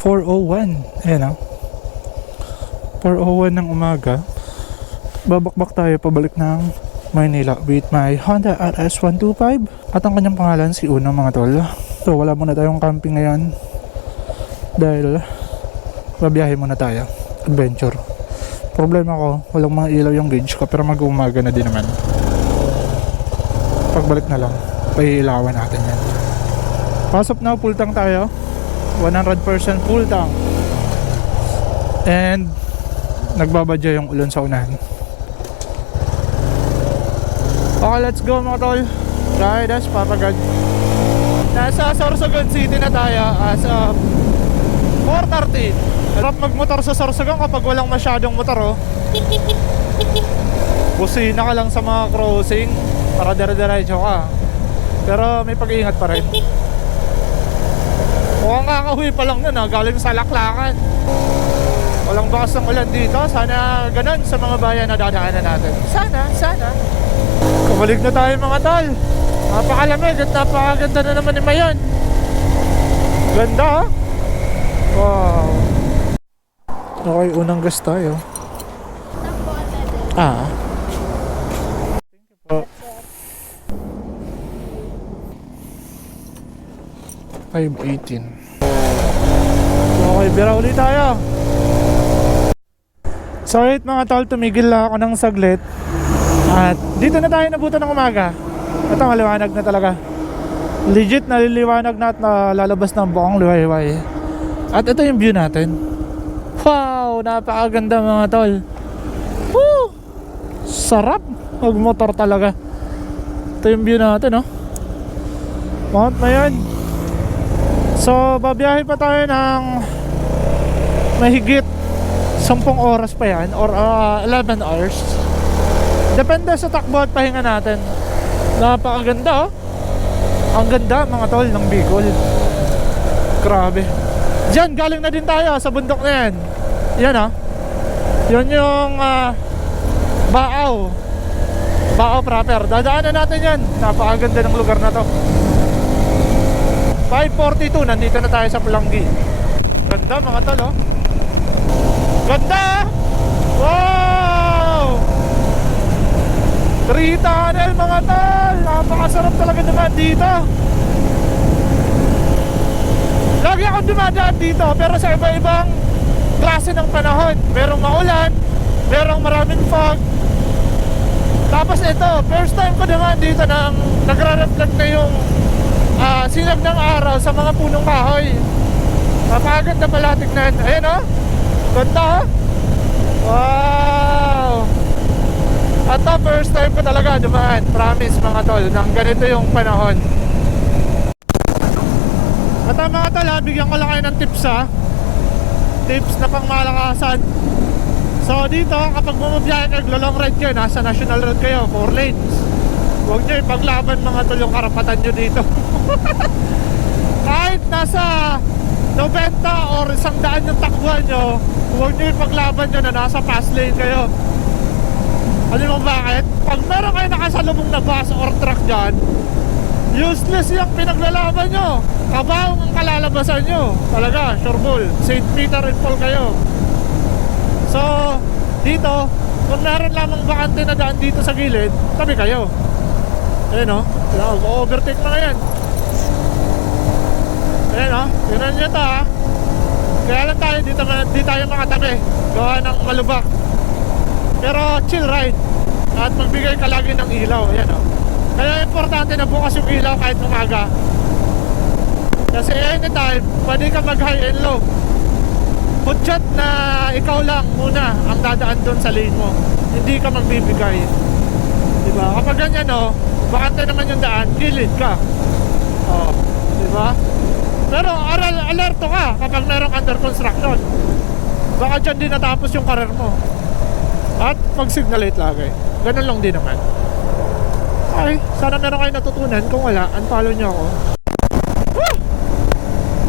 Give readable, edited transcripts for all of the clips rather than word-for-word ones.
4:01. Ayan, 4:01 ng umaga. Babakbak tayo pabalik ng Maynila with my Honda RS125 at ang kanyang pangalan si Uno, mga tol. So wala muna tayong camping ngayon dahil babiyahe muna tayo, adventure. Problema ko, walang mga ilaw yung gauge ko, pero mag-umaga na din naman. Pagbalik na lang, paiilawan natin yan. Pasok na, full tank tayo, 100% full tank. And nagbabadya yung ulan sa unahan. Okay, let's go mga tol. Ride us, papagad. Nasa Sorsogon City na tayo as of 4:30. Harap magmotor sa Sorsogon kapag walang masyadong motor, busina ka lang sa mga crossing para dire-diretso ka. Pero may pag-iingat pa rin. Mukhang kakauwi pa lang nun, galing sa Laklakan. Walang bakas ng ulan dito. Sana ganun sa mga bayan na dadaanan natin. Sana. Kumalik na tayo mga tol. Napakalamig at napakaganda na naman ni Mayon. Ganda, wow. Okay, unang gas tayo. Thank you po. 5:18. Okay, bira ulit tayo. So wait mga tol, tumigil lang ako ng saglit. At dito na tayo nabutan ng umaga. Ito, maliwanag na talaga. Legit naliliwanag na at nalalabas ng buong liwayway. At ito yung view natin. Wow, napakaganda mga tol. Woo! Sarap magmotor talaga. Ito yung view natin, Mount Mayon. So babiyahe pa tayo ng mahigit 10 oras pa yan, or 11 hours. Depende sa takbo at pahinga natin. Napakaganda, Ang ganda mga tol ng Bicol. Grabe. Diyan, galing na din tayo sa bundok na yan. Yan, Yan yung Baaw proper. Dadaanan natin yan. Napakaganda ng lugar na to. 5:42, nandito na tayo sa Pulangi. Ganda mga tol, Ganda! Wow! 3 tunnel mga tol. Napakasarap talaga naman dito. Lagi akong dumadaan dito, pero sa iba-ibang klase ng panahon. Merong maulan, merong maraming fog. Tapos ito, first time ko naman dito nang nagre-reflect na yung sinag ng araw sa mga punong kahoy. Napakaganda pala tignan. Ayan, ganda, Wow! At first time ko talaga dumaan, promise mga tol, nang ganito yung panahon. At mga tol, bigyan ko lang kayo ng tips, tips na pang malakasan. So dito, kapag bumabiyahe kayo, long ride kayo, nasa national road kayo, 4 lanes. Huwag nyo ipaglaban mga tol yung karapatan nyo dito. Kahit nasa 90 or 100 yung takbuhan nyo, huwag nyo ipaglaban nyo na nasa fast lane kayo. Alam mo bakit? Pag meron kayo nakasalubong na bus or truck dyan, useless yung pinaglalaban nyo. Kabaong ang kalalabasan nyo. Talaga, sure bull. St. Peter and Paul kayo. So, dito, kung meron lamang bakante na daan dito sa gilid, tabi kayo. Ayan, overtake na yan. Ayan, tingnan nyo ito, Kaya lang tayo, di tayo makatabi. Gawa ng malubak. Pero chill ride. At magbigay ka lagi ng ilaw. Ayan, Kaya importante na bukas yung ilaw kahit umaga. Kasi anytime, pwede ka mag high and low. Putchat na ikaw lang muna ang dadaan doon sa lane mo. Hindi ka magbibigay. Diba? Kapag ganyan, bakante naman yung daan, gilid ka. Diba? Pero alerto ka kapag merong under construction. Baka dyan din natapos yung karir mo. At mag-signalate lagi. Ganun lang din naman. Okay, sana meron kayo natutunan. Kung wala, unfollow nyo ako. Woo!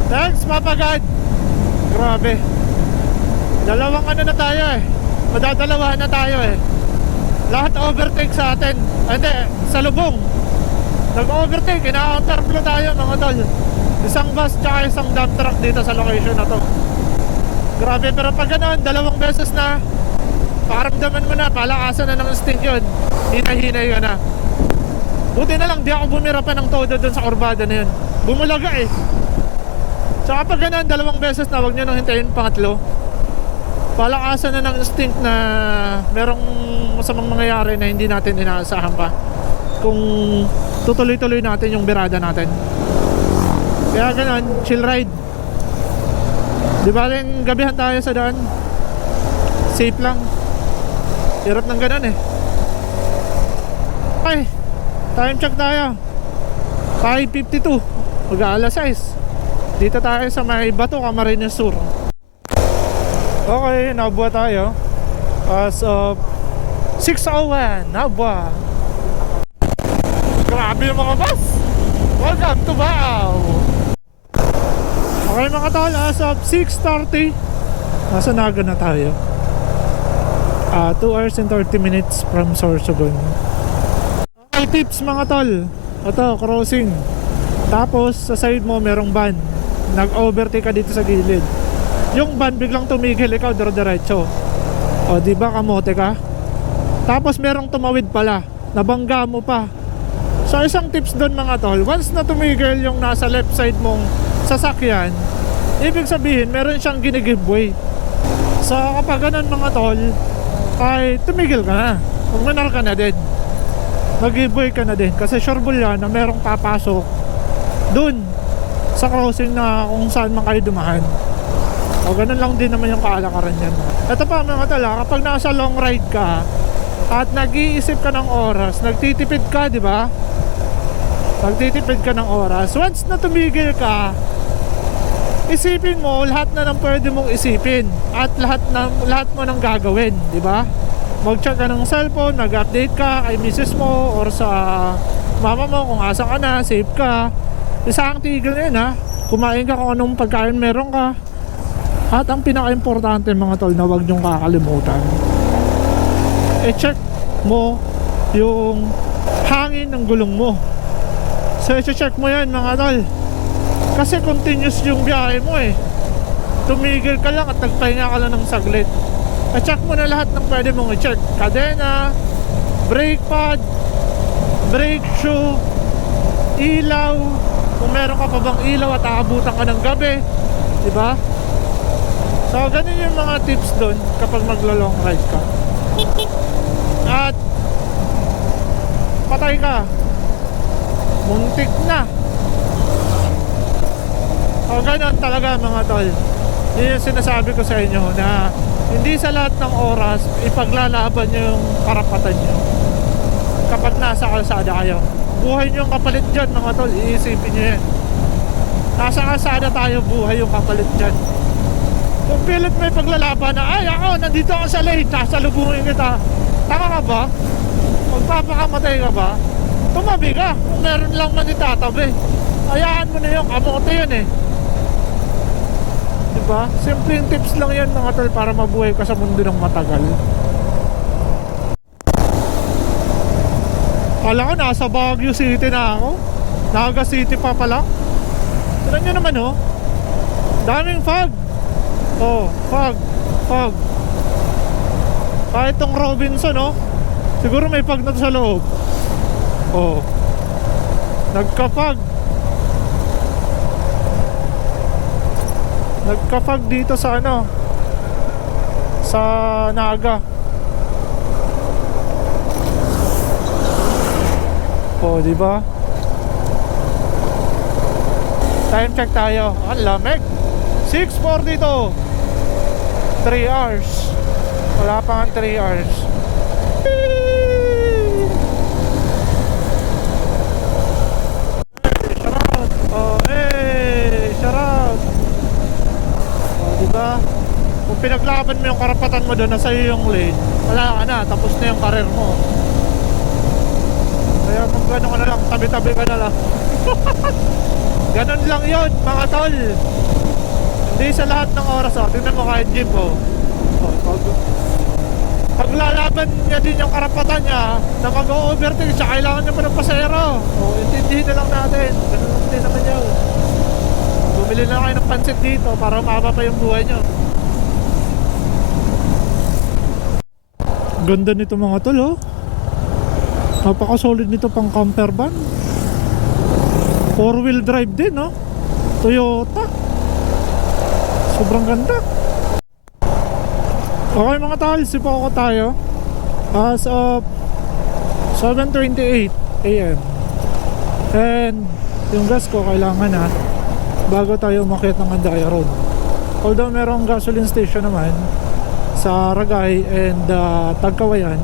Thanks, mapagad. Grabe. Dalawang na tayo Madadalawahan na tayo Lahat overtake sa atin. Hindi, sa lubong. Nag-overtake, ina-counterflow tayo mga tol. Isang bus tsaka isang dump truck dito sa location na to. Grabe, pero pag ganun, dalawang beses na paramdaman mo na, palakasan na ng instinct yun. Hinay-hinay ka na. Buti na lang di ako bumira pa ng todo dun sa kurbada na yun. Bumulaga eh. Tsaka pag ganun, dalawang beses na, huwag nyo nang hintayin pangatlo. Palakasan na ng instinct na merong masamang mangyayari na hindi natin inaasahan pa kung tutuloy-tuloy natin yung birada natin. Kaya ganun, chill ride. Di ba rin gabihan tayo sa daan? Safe lang. Hirap ng ganun eh. Okay, time check tayo. 5:52. Mag-aalas 6. Dito tayo sa may Bato, Camarines Sur. Okay, nabuha tayo as of 6:01. Nabuha. Grabe yung mga bus. Welcome to Bao. Okay mga tol, as of 6:30 nasa Naga na tayo. 2 hours and 30 minutes from Sorsogon. Okay, tips mga tol. Ito, crossing. Tapos sa side mo merong van. Nag-overtake ka dito sa gilid. Yung van biglang tumigil, ikaw diretso. O di ba kamote ka? Tapos merong tumawid pala, nabangga mo pa. So isang tips doon mga tol, once na tumigil yung nasa left side mong sasakyan, ibig sabihin meron siyang ginigiveaway. So kapag ganun mga tol, ay tumigil ka na, magmanar ka na din, mag-giveaway ka na din. Kasi sure ball yan na merong papasok dun sa crossing na kung saan man kayo dumahan. O ganun lang din naman yung kaalakaran yan. Ito pa mga tol, kapag nasa long ride ka at nag-iisip ka ng oras, nagtitipid ka, di ba? Nagtitipid ka ng oras. Once na tumigil ka, isipin mo lahat na ng pwede mong isipin at lahat mo nang gagawin, di ba? Mag-check ka ng cellphone, mag-update ka kay misis mo or sa mama mo kung asa ka na, safe ka. Isang tigil na yun ha. Kumain ka kung anong pagkain meron ka. At ang pinaka-importante mga tol na huwag nyong kakalimutan, i-check mo yung hangin ng gulong mo. So i-check mo yan mga tol, kasi continuous yung biyahe mo eh. Tumigil ka lang at nagpahinga ka lang ng saglit. I-check mo na lahat ng pwede mong i-check. Kadena, brake pad, brake shoe, ilaw, kung meron ka pa bang ilaw at aabutan ka ng gabi, diba? So ganun yung mga tips doon kapag maglo-long ride ka. At patay ka, muntik na. O ganun talaga mga tol. Yun yung sinasabi ko sa inyo na hindi sa lahat ng oras ipaglalaban nyo yung karapatan nyo kapag nasa kalsada kayo. Buhay nyo yung kapalit dyan mga tol, iisipin nyo yan. Nasa kalsada tayo, buhay yung kapalit dyan. Kung pilit may paglalaban na, ay ako, nandito ako sa lane, sasalubungin kita. Tama ka ba? Magpapakamatay ka ba? Tumabi ka, kung meron lang man itatabi. Hayaan mo na yung kamote yun eh. Diba? Simpleng tips lang yan mga tol para mabuhay ka sa mundo ng matagal. Kala ko nasa Baguio City na ako. Naga City pa pala. Tignan nyo naman oh. Daming fog. Oh, fog. Kahit tong Robinson oh, siguro may fog na to sa loob. Oh, nagka-fog dito sa ano, sa Naga. Oh, di ba? Time check tayo. Ang lamig. 6:42. 3 hours. Wala pa nga 3 hours. Kung pinaglaban mo yung karapatan mo doon, nasa iyo yung lane, wala ka na, tapos na yung karir mo. Kaya kung gano'n ka na lang, tabi-tabi ka na lang. Ganon lang yun mga tol. Hindi sa lahat ng oras oh. Tingnan mo kahit jeep oh. Paglalaban niya din yung karapatan niya na mag-overtake siya, kailangan niya pa ng pasero. Oh, intindihin na lang natin. Ganon lang din naman yun. bili na kayo ng pansit dito para umaba pa yung buhay nyo. Ganda nito mga tol, oh. Napaka solid nito pang camper van. 4-wheel drive din, no? Toyota. Sobrang ganda. Okay mga tol, sipoko tayo as of 7:28 AM. And yung gas ko kailangan na bago tayo umakyat ng Andaya Road. Although merong gasoline station naman sa Ragay and Tagkawayan,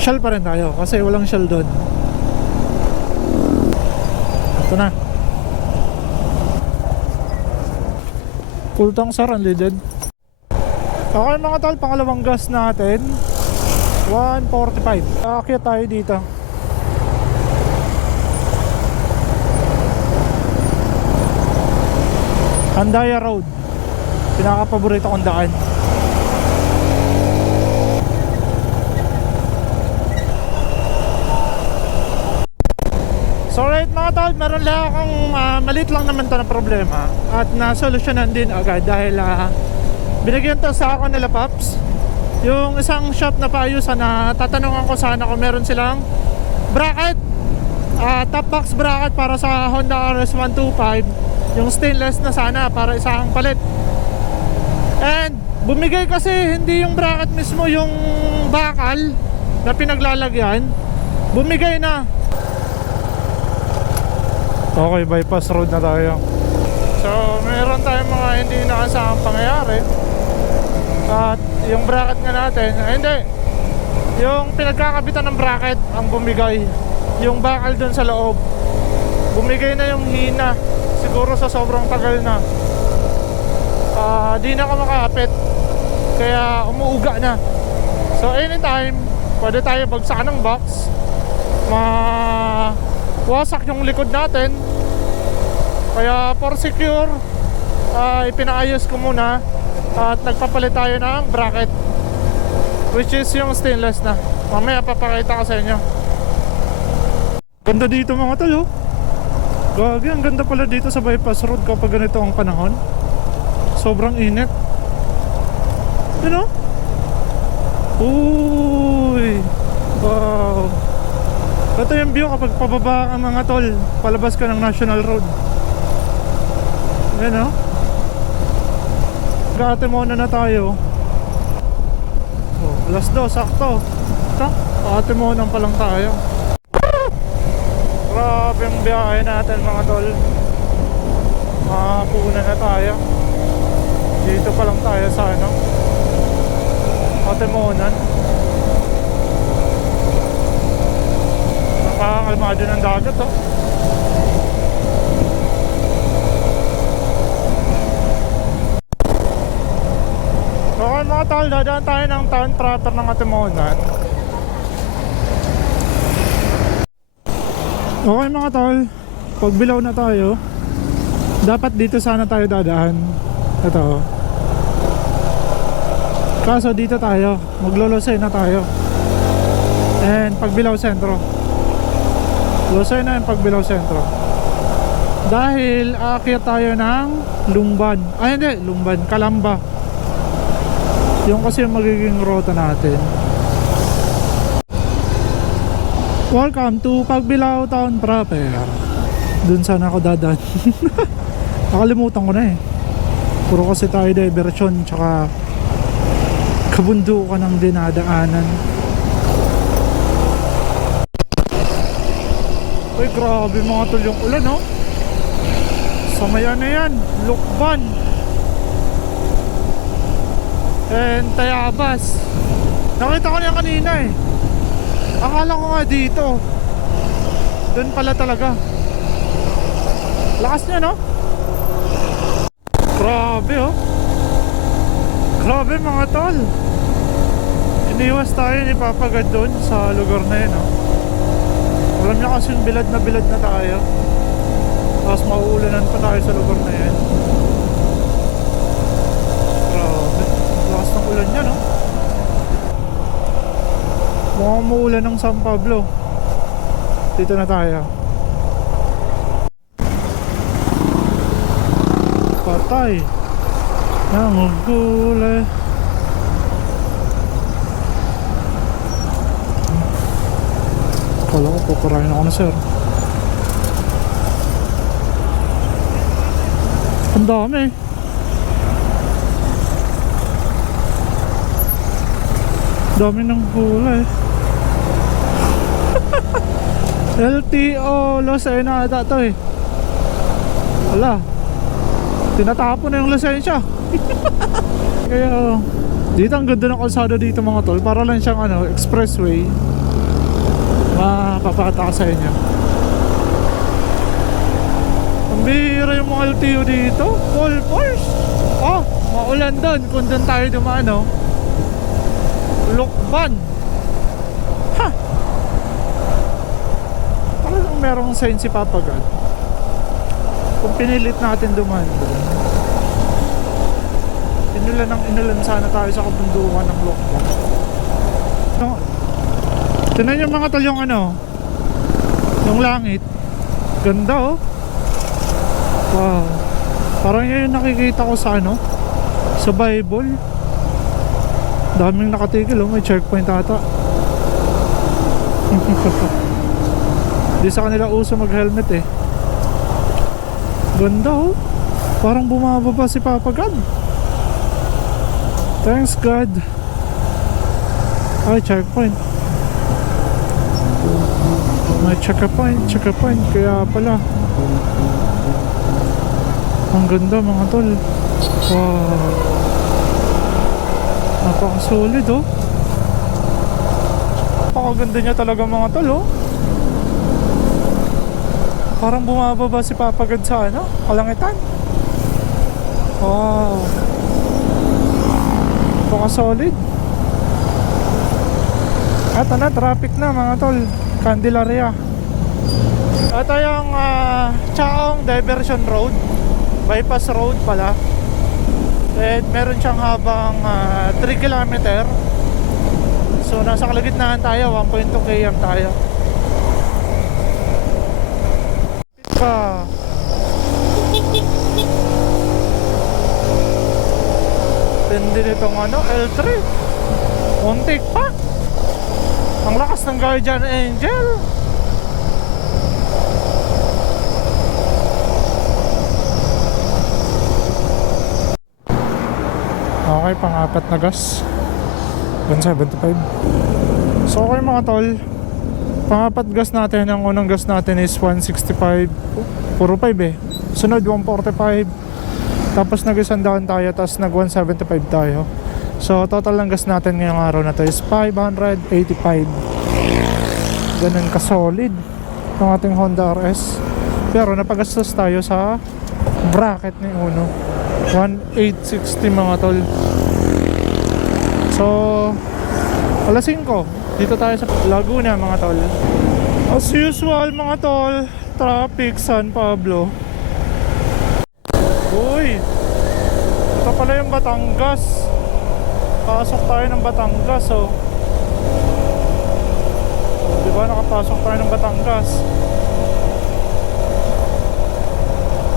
Shell pa rin tayo kasi walang Shell doon. Ito na. Kultang Sar Unleaded. Okay mga tol, pangalawang gas natin 145. Aakyat tayo dito. Andaya Road, pinaka-paborito kong daan. So right mga tol, meron lang akong maliit lang naman to na problema at nasolusyonan din agad dahil binigyan to sa ako nila Paps. Yung isang shop na paayusan na tatanungan ko sana kung meron silang bracket, top box bracket para sa Honda RS125, yung stainless na sana para isang palit. And bumigay kasi hindi yung bracket mismo, yung bakal na pinaglalagyan, bumigay na. Okay, bypass road na tayo. So meron tayong mga hindi nakasamang pangyayari. At yung bracket nga natin, hindi, yung pinagkakabitan ng bracket ang bumigay. Yung bakal dun sa loob, bumigay na yung hina. Siguro sa sobrang tagal na di na ka makapit, kaya umuuga na. So anytime pwede tayo bagsakan ng box, mawasak yung likod natin. Kaya for secure, ipinaayos ko muna at nagpapalit tayo ng bracket, which is yung stainless na. Mamaya papakita ko sa inyo. Ganda dito mga tol, oh. Gagi, ang ganda pala dito sa bypass road kapag ganito ang panahon. Sobrang init. You know? Uy, wow. Ito yung view kapag pababa ang mga tol, palabas ka ng National Road. You know? Gati muna na tayo. Alas 2, sakto. Ito, gati muna pa lang tayo. Grabe yung biyahe natin mga tol. Makapunan na tayo. Dito pa lang tayo sa ano, Atimonan. Nakakalmado ng dagat, oh. Okay mga tol, dadaan tayo ng town proper ng Atimonan. Okay mga tol, pag bilaw na tayo, dapat dito sana tayo dadaan. Ito. Kaso dito tayo, maglolosay na tayo. And pagbilaw sentro. Losay na yung pagbilaw sentro. Dahil aakyat tayo ng Lumban. Ay hindi, Lumban, Calamba. Yung kasi yung magiging rota natin. Welcome to Pagbilao Town Proper. Dun sana ako dadaan. Nakalimutan ko na eh. Puro kasi tayo diversyon tsaka kabundukan ng dinadaanan. Uy, grabe mga tol yung ulan, no? Samayan na yan, Lukban and Tayabas. Nakita ko niya kanina eh. Akala ko nga dito, doon pala talaga. Lakas niya, no? Grabe, oh. Grabe mga tol. Iniwas tayo ni Papagad doon sa lugar na yun, oh. Alam niya kasi yung bilad na tayo. Tapos mauulanan pa tayo sa lugar na yan. Grabe. Lakas ng ulan niya, no? Mukhang maulan ng San Pablo. Dito na tayo. Patay. Nanguhuli. Kala ko pupurahin ako na sir. Ang dami. Dami ng huli. LTO Lucena ata to eh. Wala. Tinatapon na yung lisensya. Kaya dito ang ganda ng kalsada dito mga tol. Para lang siyang ano, expressway. Mapapakita ko sa inyo. Ang bihira yung mga LTO dito. Full force. Oh, maulan doon. Kung doon tayo dumaan, no? Lukban. Ha! Parang merong sign si Papa God. Kung pinilit natin dumaan doon. Inulan sana tayo sa kabundukan ng Lukban. No, tignan yung mga tol yung ano, yung langit. Ganda oh. Wow. Parang yun yung nakikita ko sa ano, sa Bible. Daming nakatigil oh, may checkpoint ata. Di sa kanila uso mag helmet eh. Ganda oh. Parang bumababa si Papa God. Thanks God. Ay, checkpoint. May checkpoint. Kaya pala. Ang ganda mga tol. Wow. Napaka-solid oh. Napakaganda niya talaga mga tol oh. Parang bumababa si Papa God sa ano, kalangitan. Wow. Napaka-solid. At na, traffic na mga tol. Candelaria. Ito yung Chaong Diversion Road. Bypass Road pala. And meron siyang habang 3 kilometer. So nasa kalagitnaan tayo, 1.2 km tayo. Pa. Tindi nitong ano, L3. Muntik pa. Ang lakas ng Guardian Angel. Okay, pang-apat na gas 175. So okay mga tol, pang-apat gas natin. Ang unang gas natin is 165. Puro 5 eh. Sunod 145. Tapos nag-100 tayo. Tapos nag 175 tayo. So total ng gas natin ngayong araw na to is 585. Ganun ka-solid ang ating Honda RS. Pero napagastos tayo sa bracket ni Uno, 1860 mga tol. So alas 5 dito tayo sa Laguna mga tol. As usual mga tol, traffic San Pablo. Uy, ito pala yung Batangas. Pasok tayo ng Batangas oh. Diba nakapasok tayo ng Batangas.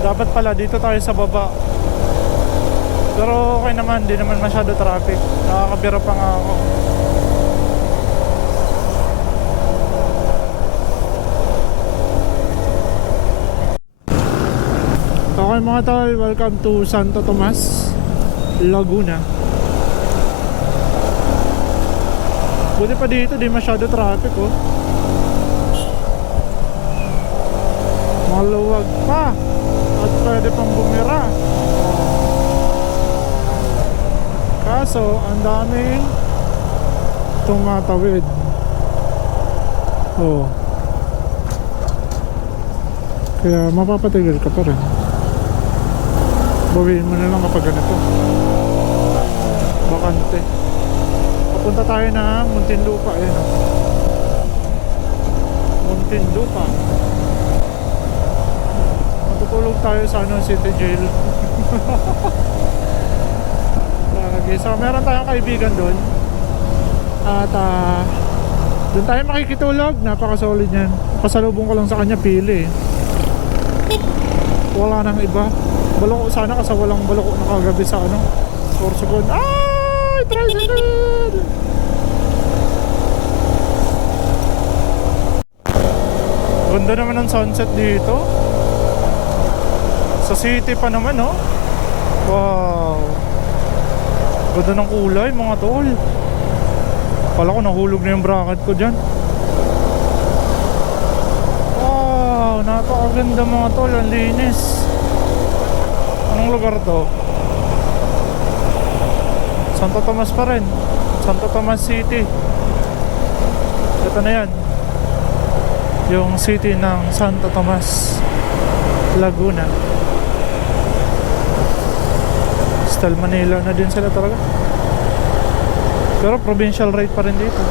Dapat pala dito tayo sa baba. Pero okay naman, di naman masyado traffic. Nakakabira pa nga ako. Okay mga tol, welcome to Santo Tomas, Laguna. Buti pa dito, di masyado traffic oh. Maluwag pa. At pwede pang bumira. Kaso, ang daming tumatawid. Oh. Kaya mapapatigil ka pa rin. Bawiin mo na lang kapag ganito. Bakante. Papunta tayo na Muntinlupa. Ayan o. Muntinlupa. Matutulog tayo sa ano, City Jail. Okay, so meron tayong kaibigan doon. At doon tayo makikitulog. Napaka-solid yan. Pasalubong ko lang sa kanya, pili. Wala nang iba. Baloko sana kasi walang baloko na kagabi sa ano, Sorsogon. Ay! Tricycle! Ganda naman ng sunset dito. Sa city pa naman, no? Wow! Ganda ng kulay, mga tol. Kala ko nahulog na yung bracket ko dyan. Wow! Napakaganda mga tol, ang linis. Anong lugar to? Santo Tomas pa rin. Santo Tomas City. Ito na yan, yung city ng Santo Tomas, Laguna. Style Manila na din sila talaga. Pero provincial rate pa rin dito.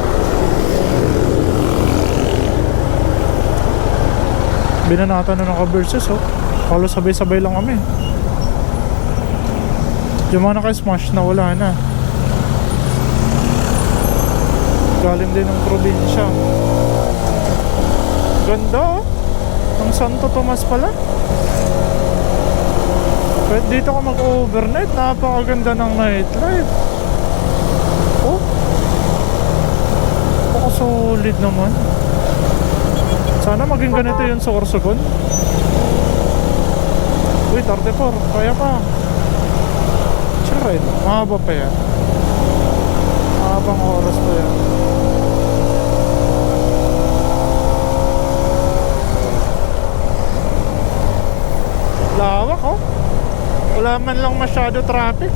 Binanatan na ng ka-versus, oh. Halos sabay-sabay lang kami. Yung mga naka-smash na wala na. Galing din ng probinsya. Ganda, oh. Ang Santo Tomas pala. Pwede dito ka mag-overnight. Napakaganda ng nightlife. Oh, solid naman. Sana maging ganito yung Sorsogon. Uy, 34. Kaya pa. Right. Mahaba pa yan. Mahabang oras pa yan. Lawak, oh. Wala man lang masyado traffic.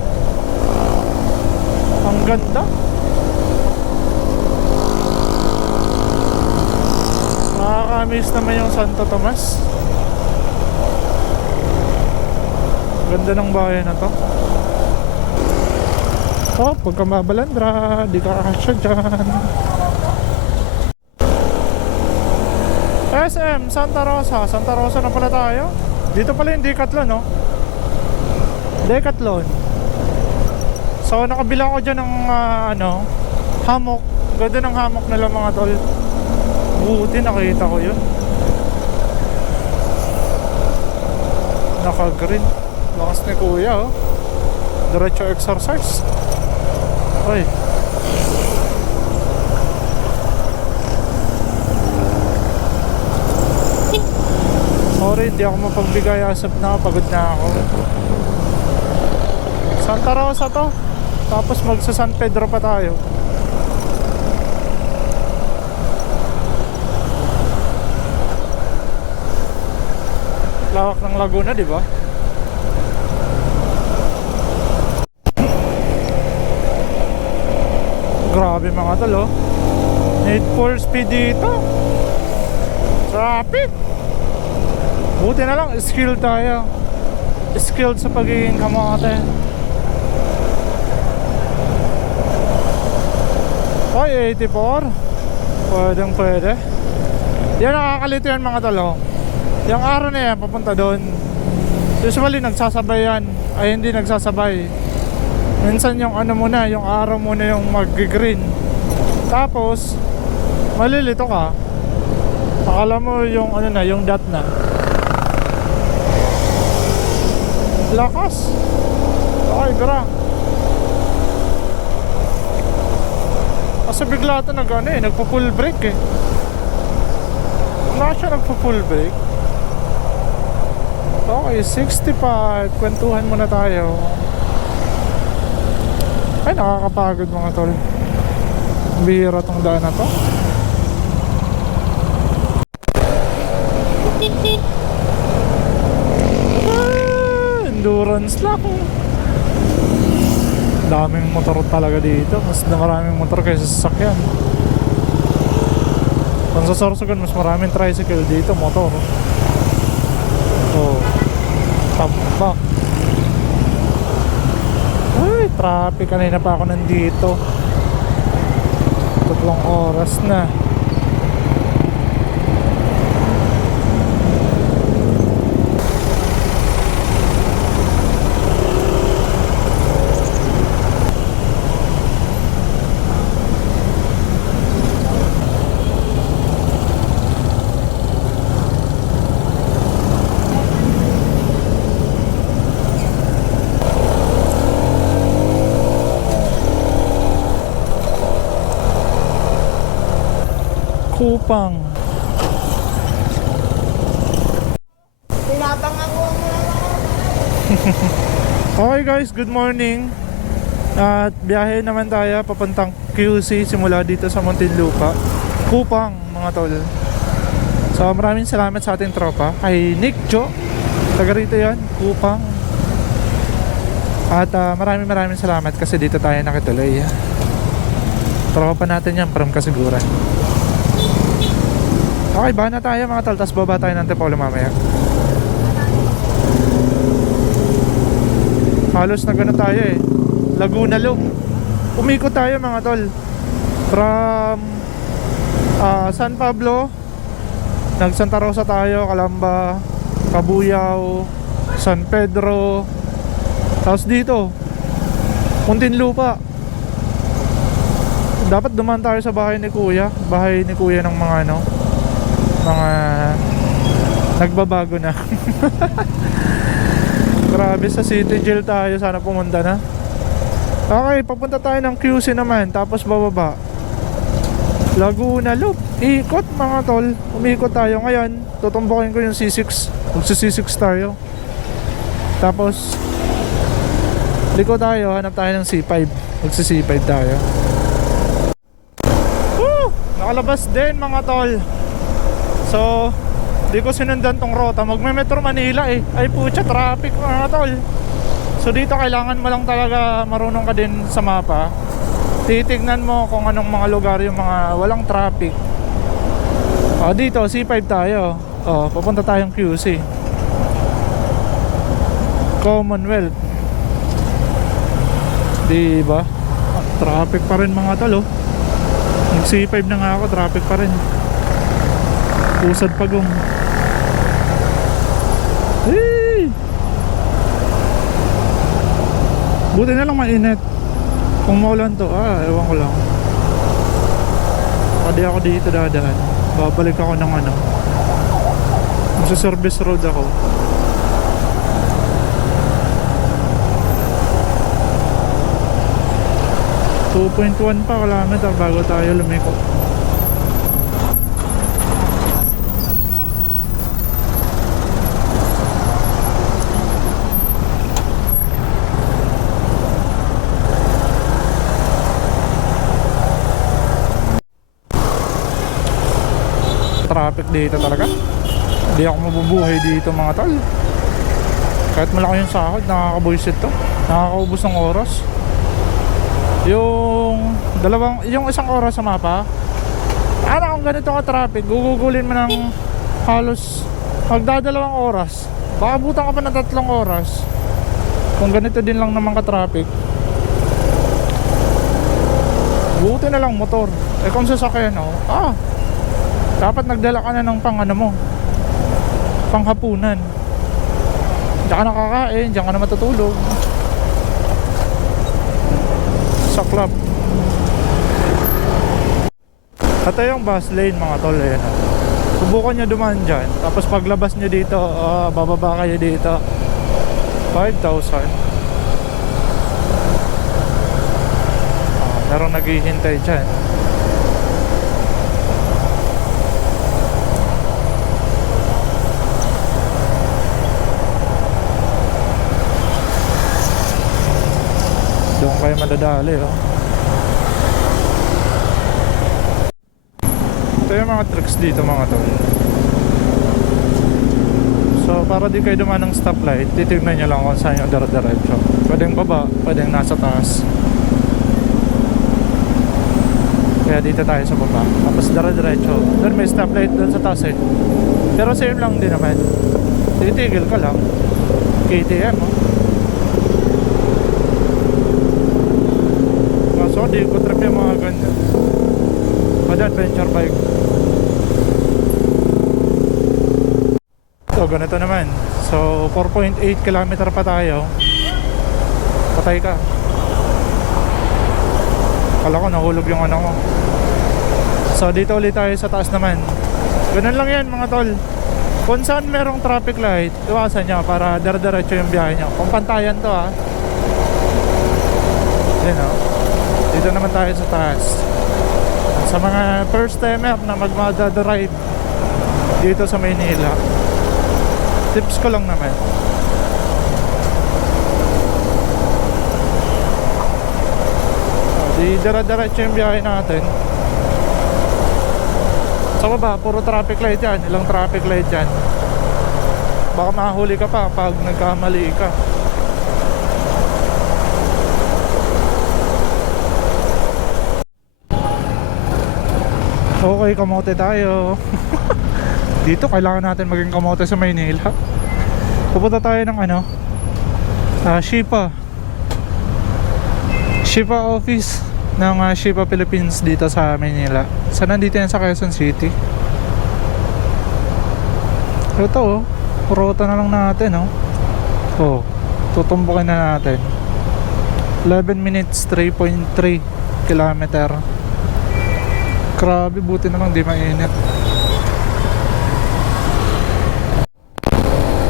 Ang ganda. Nakakamiss naman yung Santo Tomas. Ganda ng bayan na to. Oh, pagka mabalandra, di ka kasya dyan. SM, Santa Rosa. Santa Rosa na pala tayo. Dito pala yung Decathlon, no? Decathlon. So, nakabila ko dyan ng, hammock. Ganda ng hammock nila mga tol. Buti nakita ko yun. Naka-green. Lakas ni kuya, oh. Diretso exercise. Ay. Sorry, hindi ako mapagbigay asap na. Pagod na ako. Santa Rosa to. Tapos magsa San Pedro pa tayo. Lawak ng Laguna, di ba? Grabe mga tol, oh. Need for speed dito. Traffic. Buti na lang, skilled tayo. Skilled sa pagiging kamote. Oy, 84. Pwedeng pwede. Yan, nakakalito yan mga tol, oh. Yung araw na yan, papunta doon. Usually nagsasabay yan. Ay, hindi nagsasabay. Minsan yung ano muna, yung araw muna yung mag-green. Tapos malilito ka. Akala mo yung ano na, yung dot na. Lakas. Ay, gra. Kasi bigla ito nagpo-full brake eh. Wala siya nagpo-full brake. Okay, 65. Kwentuhan muna tayo. Ay, nakakapagod mga tol. Bihira tong daan na to. Endurance lang. Daming motor talaga dito. Mas maraming motor kaysa sasakyan. Kung sa Sorsogon, mas maraming tricycle dito, motor. Oh, tambak. Ay, traffic. Kanina pa ako nandito. 3 oras na. Kupang. Pinapangako mo lang ako. Okay guys, good morning. At biyahe naman tayo papuntang QC simula dito sa Muntinlupa, Kupang mga tol. So maraming salamat sa ating tropa, kay Nick Jo, taga rito yan, Kupang. At maraming salamat kasi dito tayo nakituloy. Tropa natin yan from Kasiguran. Okay, ba na tayo mga tol, tapos baba tayo ng Antipolo mamaya. Halos na gano'n tayo eh, Laguna Loop. Umikot tayo mga tol from San Pablo, nag Santa Rosa tayo, Calamba, Cabuyao, San Pedro, tapos dito Muntinlupa. Dapat dumaan tayo sa bahay ni kuya ng mga mga nagbabago na. Grabe, sa City Jail tayo sana pumunta na. Okay, papunta tayo ng QC naman, tapos bababa Laguna Loop, ikot mga tol. Umikot tayo ngayon, tutumbukin ko yung C6, magsa C6 tayo, tapos liko tayo, hanap tayo ng C5, magsa C5 tayo. Woo! Nakalabas din mga tol. So di ko sinundan tong rota, magme-Metro Manila eh. Ay pucha, traffic mga tol. So dito kailangan mo lang talaga marunong ka din sa mapa. Titignan mo kung anong mga lugar yung mga walang traffic. Dito C5 tayo. Papunta tayong QC, Commonwealth. Diba? Traffic pa rin mga tol. Nag C5 na nga ako, traffic pa rin. Pusad pagong. Hey! Buti na lang mainit. Kung maulan to, ewan ko lang. Pwede ako dito dadaan. Babalik ako ng sa service road ako. .1 pa kilometer bago tayo lumiko. Traffic dito talaga. Hindi ako mabubuhay dito mga tol. Kahit malaki yung sahod, nakakabuisit to. Nakakaubos ng oras. Yung isang oras sa mapa, kung ganito ka traffic, gugugulin mo ng halos magdadalawang oras. Baka abutan ka pa ng 3 oras kung ganito din lang naman ka traffic. Buti na lang motor. Kung sasakyan dapat nagdala ka na ng panghapunan. Diyan ka nakakain, diyan ka na matutulog sa club. Ito yung bus lane mga tol. Subukan nyo dumaan dyan, tapos paglabas nyo dito, bababa kayo dito 5,000. Meron naghihintay dyan. Doon kayo madadali Ito yung mga tricks dito mga tol. So para di kayo dumaan ng stoplight, titignan nyo lang kung saan yung dire-diretso. Pwedeng baba, pwedeng nasa taas. Kaya dito tayo sa baba, tapos dire-diretso. Doon may stoplight doon sa taas pero same lang din naman. Titigil ka lang, KTM So di ko trip yung mga ganyan. Adventure bike. So ganito naman. So 4.8 km pa tayo. Patay ka. Kala ko nahulog yung mo. So dito ulit tayo sa taas naman. Ganun lang yan mga tol. Kung saan merong traffic light, iwasan nyo para dire-diretso yung biyahe nyo. Kung pantayan to Yan dito naman tayo sa taas. Sa mga first timer na magmadadrive dito sa Maynila, tips ko lang naman, di dara-diretso yung biyahe natin. Sa baba, puro traffic light yan. Ilang traffic light yan. Baka mahuli ka pa pag nagkamali ka. Okay, kamote tayo. Dito kailangan natin maging kamote sa Maynila. Pupunta tayo ng Shipa office ng Shipa Philippines dito sa Maynila. So nandito yan sa Quezon City. Ito ruta na lang natin tutumbukin na natin. 11 minutes, 3.3 kilometer. Grabe, buti na lang di mainit.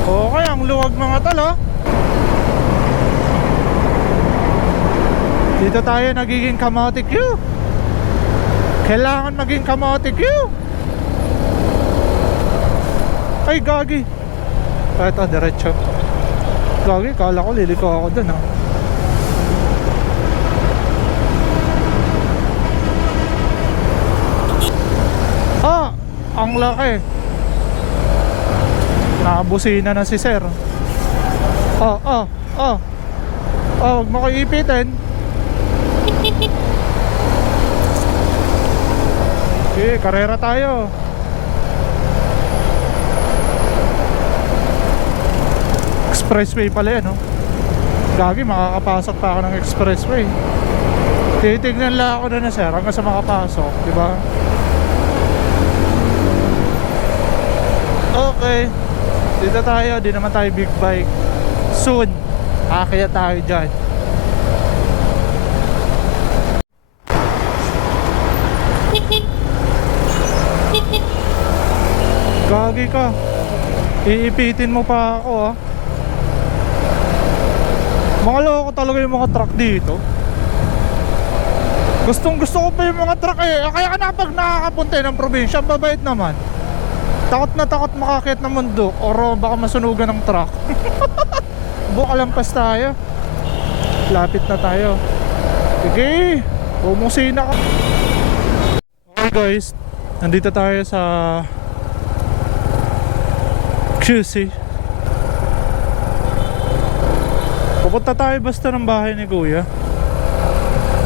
Okay, ang luwag mga talo. Dito tayo nagiging kamote Q. Kailangan maging kamote Q. Ay, gagi. Ito, diretso. Gagi, kala ko liliko ako dun ang laki. Nakabusina na si sir. Huwag mo ko ipitin. Okay, karera tayo. Expressway pala yan Gagi, makakapasok pa ako ng expressway. Titignan lang ako na sir hanggang sa makapasok, diba? Okay, dito tayo. Di naman tayo big bike. Soon akaya tayo dyan. Gagi ka, iipitin mo pa ako Mga loko talaga yung mga truck dito. Gustong gusto ko pa yung mga truck kaya na pag nakakapunta ng probinsya, babait naman. Takot na takot makakit ng mundo or baka masunugan ng truck. Buka lampas tayo. Lapit na tayo. Sige, bumusina ka. Okay guys, nandito tayo sa QC. Pupunta tayo basta ng bahay ni Kuya.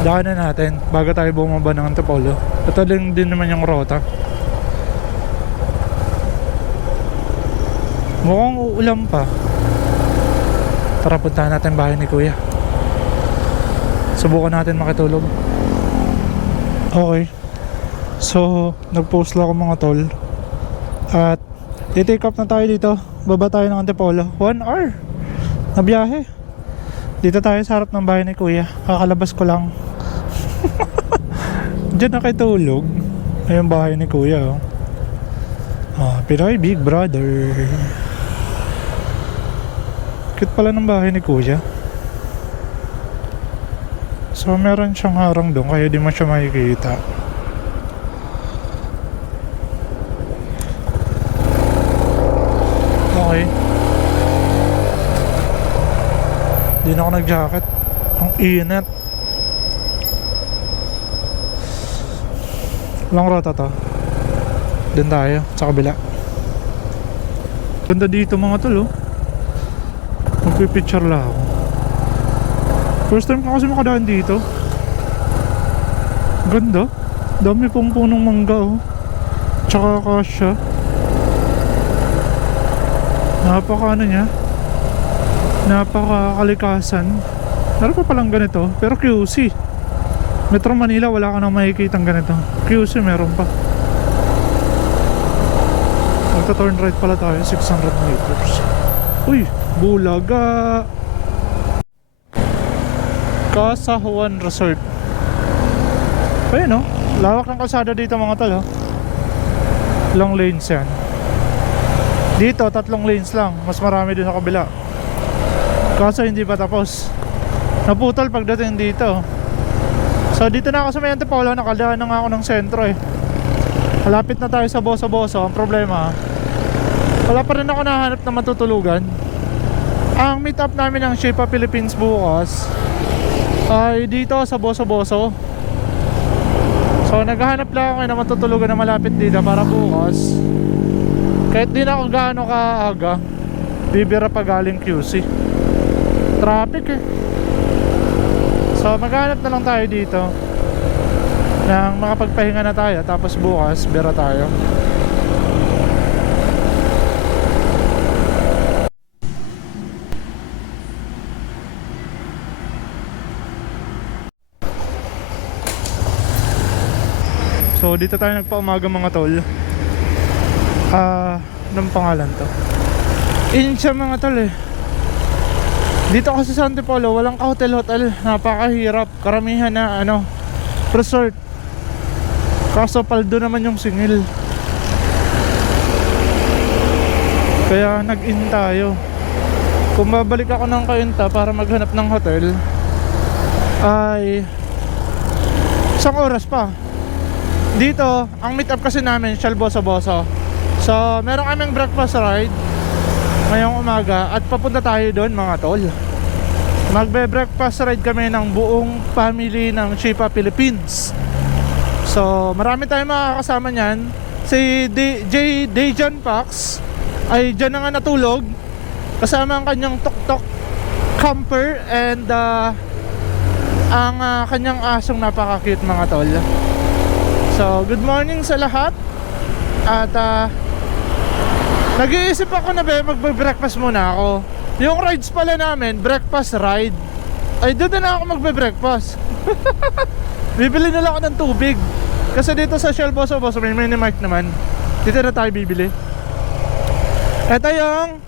Daanan natin bago tayo bumaba ng Antipolo. Ito din naman yung rota. Mukhang uulan pa. Tara, puntahan natin bahay ni Kuya. Subukan natin makitulog. Okay, so nag-post lang ako mga tol. At i-take up na tayo dito. Baba tayo ng Antipolo. 1 hour na biyahe. Dito tayo sa harap ng bahay ni Kuya. Kakalabas ko lang. Diyan nakitulog. Ayun bahay ni Kuya Pinoy Big Brother. Cute pala ng bahay ni Kuya. So meron siyang harang doon, kaya di mo siya makikita. Okay, di na ako nag-jacket. Ang init. Long rota to. Doon tayo sa kabila. Ganda dito mga tol magpipicture lang ako. First time ko kasi makadaan dito. Ganda. Dami pong punong mangga tsaka kasya. Napaka niya, napaka kalikasan. Meron pa palang ganito, pero QC Metro Manila wala ka nang makikitang ganito. QC meron pa. Magta-turn right pala tayo, 600 meters. Uy, Bulaga. Casa Juan Resort. Ayun lawak ng kalsada dito mga tol Long lanes yan. Dito 3 lanes lang. Mas marami din sa kabila. Kaso hindi pa tapos. Naputol pagdating dito. So dito na ako sa may Antipolo, nakadaan na nga ako ng sentro eh. Malapit na tayo sa Boso-Boso. Ang problema, wala pa rin ako nahanap na matutulugan. Ang meet up namin ng Shape Up Philippines bukas ay dito sa Boso-Boso. So naghahanap lang ako na matutulugan na malapit dito para bukas, kahit di na ako gaano kaaga, bibira pa galing QC. Traffic eh. So maghanap na lang tayo dito nang makapagpahinga na tayo, tapos bukas bira tayo. So dito tayo nagpaumaga mga tol. Anong pangalan to? Insya mga tol eh. Dito kasi sa Antipolo walang ka-hotel-hotel. Napakahirap. Karamihan na resort. Kaso paldo naman yung singil. Kaya nag-in tayo. Kung babalik ako ng Cainta para maghanap ng hotel, ay 1 oras pa. Dito, ang meet up kasi namin Shell Boso-Boso. So meron kaming breakfast ride ngayong umaga at papunta tayo doon mga tol. Magbe-breakfast ride kami ng buong family ng Shape Up Philippines. So marami tayong makakasama niyan. Si Dejan Pax ay dyan na nga natulog, kasama ang kanyang tuk-tuk camper and ang kanyang asong napaka-cute mga tol. So good morning sa lahat. At nag-iisip ako na magbe-breakfast muna ako. Yung rides pala namin, breakfast ride, ay doon na ako magbe-breakfast. Bibili na lang ako ng tubig. Kasi dito sa Shell Boso-Boso may mini-mart naman. Dito na tayo bibili. Ito yung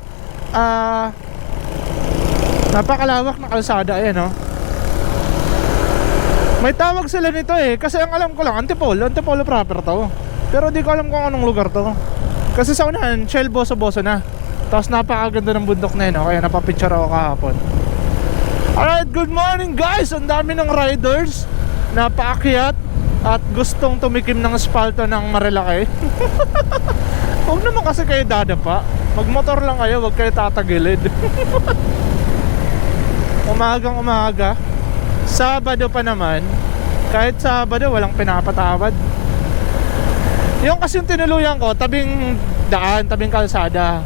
napakalawak na kalsada. Ayan o. May tawag sila nito eh. Kasi ang alam ko lang Antipolo proper to. Pero di ko alam kung anong lugar to. Kasi sa unahan Shell Boso-Boso na. Tapos napakaganda ng bundok na yun, kaya napapicture ako kahapon. Alright, good morning guys. Ang dami ng riders na paakyat at gustong tumikim ng asfalto ng Marilaki. Huwag naman kasi kayo dadapa. Magmotor lang kayo, huwag kayo tatagilid. Umagang umaga. Sabado pa naman. Kahit Sabado walang pinapatawad. Yung kasi yung tinuluyan ko, tabing daan, tabing kalsada.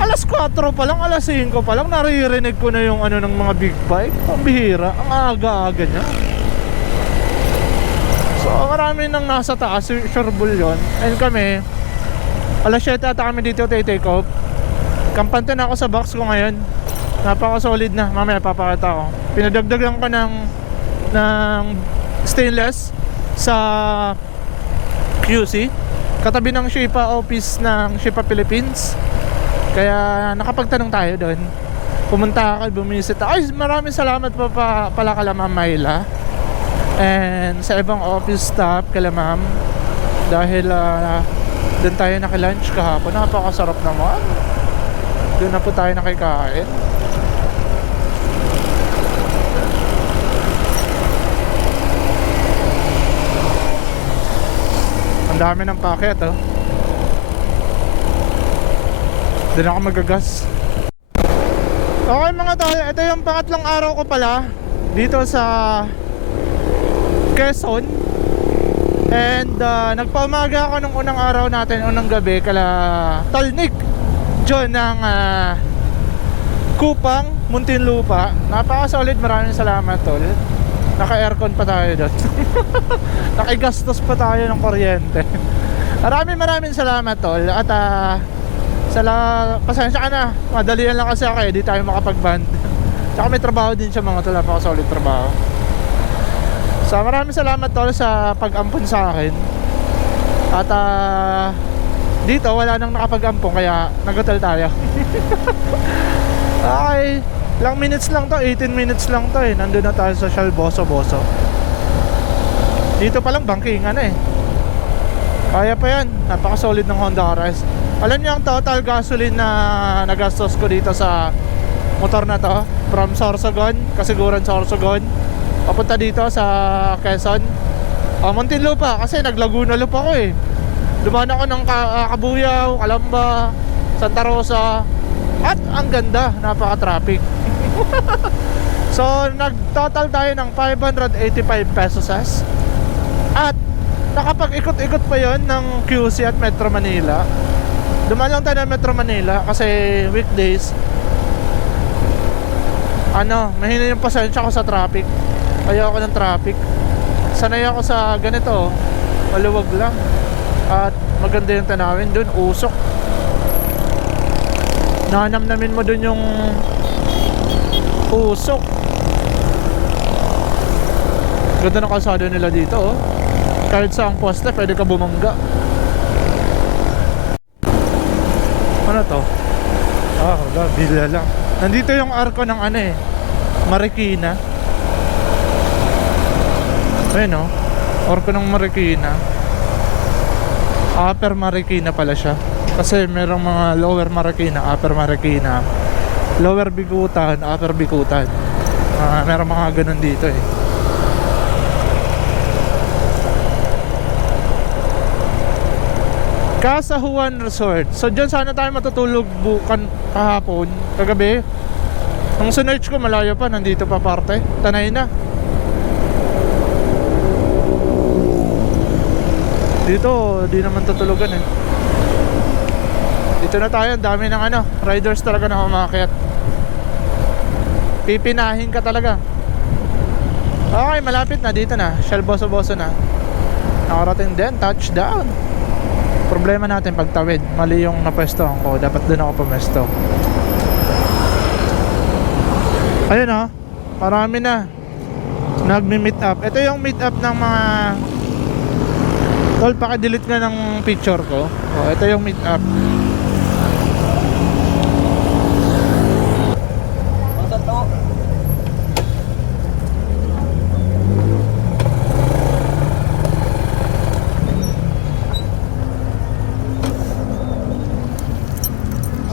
Alas 4 pa lang, alas 5 pa lang, naririnig ko na yung ng mga big bike. Ang bihira, ang aga-aga niya. So marami nang nasa taas, sureball yun. And kami, alas 7 ata kami dito take off. Kampante na ako sa box ko ngayon. Napaka-solid na, mamaya papakita ko. Pinadagdagan ko ng stainless sa QC, katabi ng Shape office ng Shape Philippines. Kaya nakapagtanong tayo doon. Pumunta ako, bumisit. Ay, maraming salamat pala kala Ma'am Myla and sa ibang office staff kala Ma'am. Dahil doon tayo nakilunch kahapon. Napakasarap naman. Doon na po tayo nakikain. Ang dami ng packet oh. Doon ako magagas. Okay mga tol, ito yung pangatlong araw ko pala dito sa Quezon. And nagpaumaga ako nung unang araw natin, unang gabi kala Tol Nick John ng Kupang, Muntinlupa. Napaka-solid, maraming salamat tol. Naka-aircon pa tayo doon. Nakigastos pa tayo ng kuryente. Maraming salamat tol. At pasensya ka na, madalian lang kasi ako di tayo makapag-band. Tsaka may trabaho din siya mga tol, napaka-solid trabaho. So maraming salamat tol sa pag-ampon sa akin. At dito wala nang nakapag-ampon, kaya nag-hotel tayo. Okay, ilang minutes lang to, 18 minutes lang to eh. Nandun na tayo sa Shell Boso-Boso. Dito palang bangkingan eh. Kaya pa yan, napaka-solid ng Honda RS. Alam niyo ang total gasoline na nagastos ko dito sa motor na to, from Sorsogon, Kasiguran Sorsogon, papunta dito sa Quezon. Muntinlupa kasi nag-Laguna Loop ako eh. Dumaan ako ng Cabuyao, Calamba, Santa Rosa. At ang ganda, napaka-traffic. So nag-total tayo ng 585 pesos. At nakapag-ikot-ikot pa yon ng QC at Metro Manila. Dumaan lang tayo ng Metro Manila kasi weekdays. Mahina yung pasensya ko sa traffic. Ayaw ako ng traffic. Sanay ako sa ganito, maluwag lang. At maganda yung tanawin dun, usok. Nanamnamin mo dun yung usok. Ganda ng kalsada nila dito, oh. Kahit sa ang poste, pwede ka bumangga. Ano to? Wala, bila lang. Nandito yung arko ng Marikina. Ayun, oh. Arko ng Marikina. Upper Marikina pala siya. Kasi merong mga Lower Marikina, Upper Marikina, Lower Bikutan, Upper Bikutan. Merong mga ganun dito eh. Casa Juan Resort. So dyan sana tayo matutulog kahapon, kagabi. Nung sinearch ko, malayo pa, nandito pa parte. Tanay na. Dito, di naman tutulugan eh. Dito na tayo, dami ng riders talaga na umakyat. Pipinahin ka talaga. Okay, malapit na, dito na. Shell Boso-Boso na. Nakarating din, touchdown. Problema natin pagtawid, mali yung napwestohan ko. Dapat doon ako pumesto. Ayun oh, marami na nagmi-meet up. Ito yung meet up ng mga tol, paki-delete nga ng picture ko. Ito yung meet up.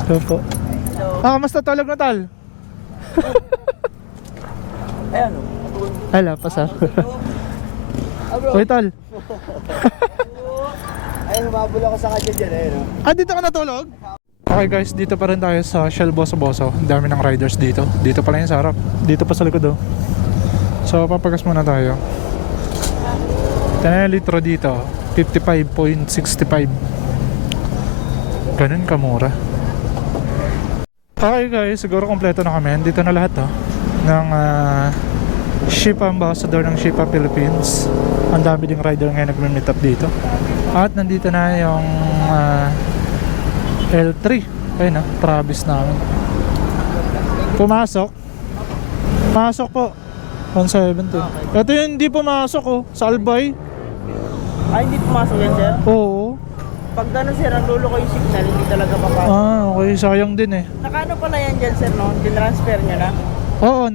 Ito po. Kamusta tulog na tal? Ayan o. Hala, pasar. Uy tal. Ayun, humabol ako sa kanya dyan. Ayun o. Dito ka natulog? Okay guys, dito pa rin tayo sa Shell Boso-Boso. Ang dami ng riders dito. Dito pala yung sa harap. Dito pa sa likod oh. So papagas muna tayo. Ito na yung litro dito, 55.65. Ganun kamura. Okay guys, siguro kompleto na kami. Dito na lahat ng Ship Ambassador ng Shipa Philippines. Ang dami ding rider ngayon nagme-meet up dito. At nandito na yung L3. Ayun Travis namin. Pumasok po 170. Ito yung hindi pumasok sa Albay. Ay, hindi pumasok yan, sir? Oo. Pag gano'n, sir, ang lulo ko yung signal, hindi talaga papasok. Okay, sayang din eh. Nakaano pala yan dyan, sir, no? Dinransfer nyo na? Oo,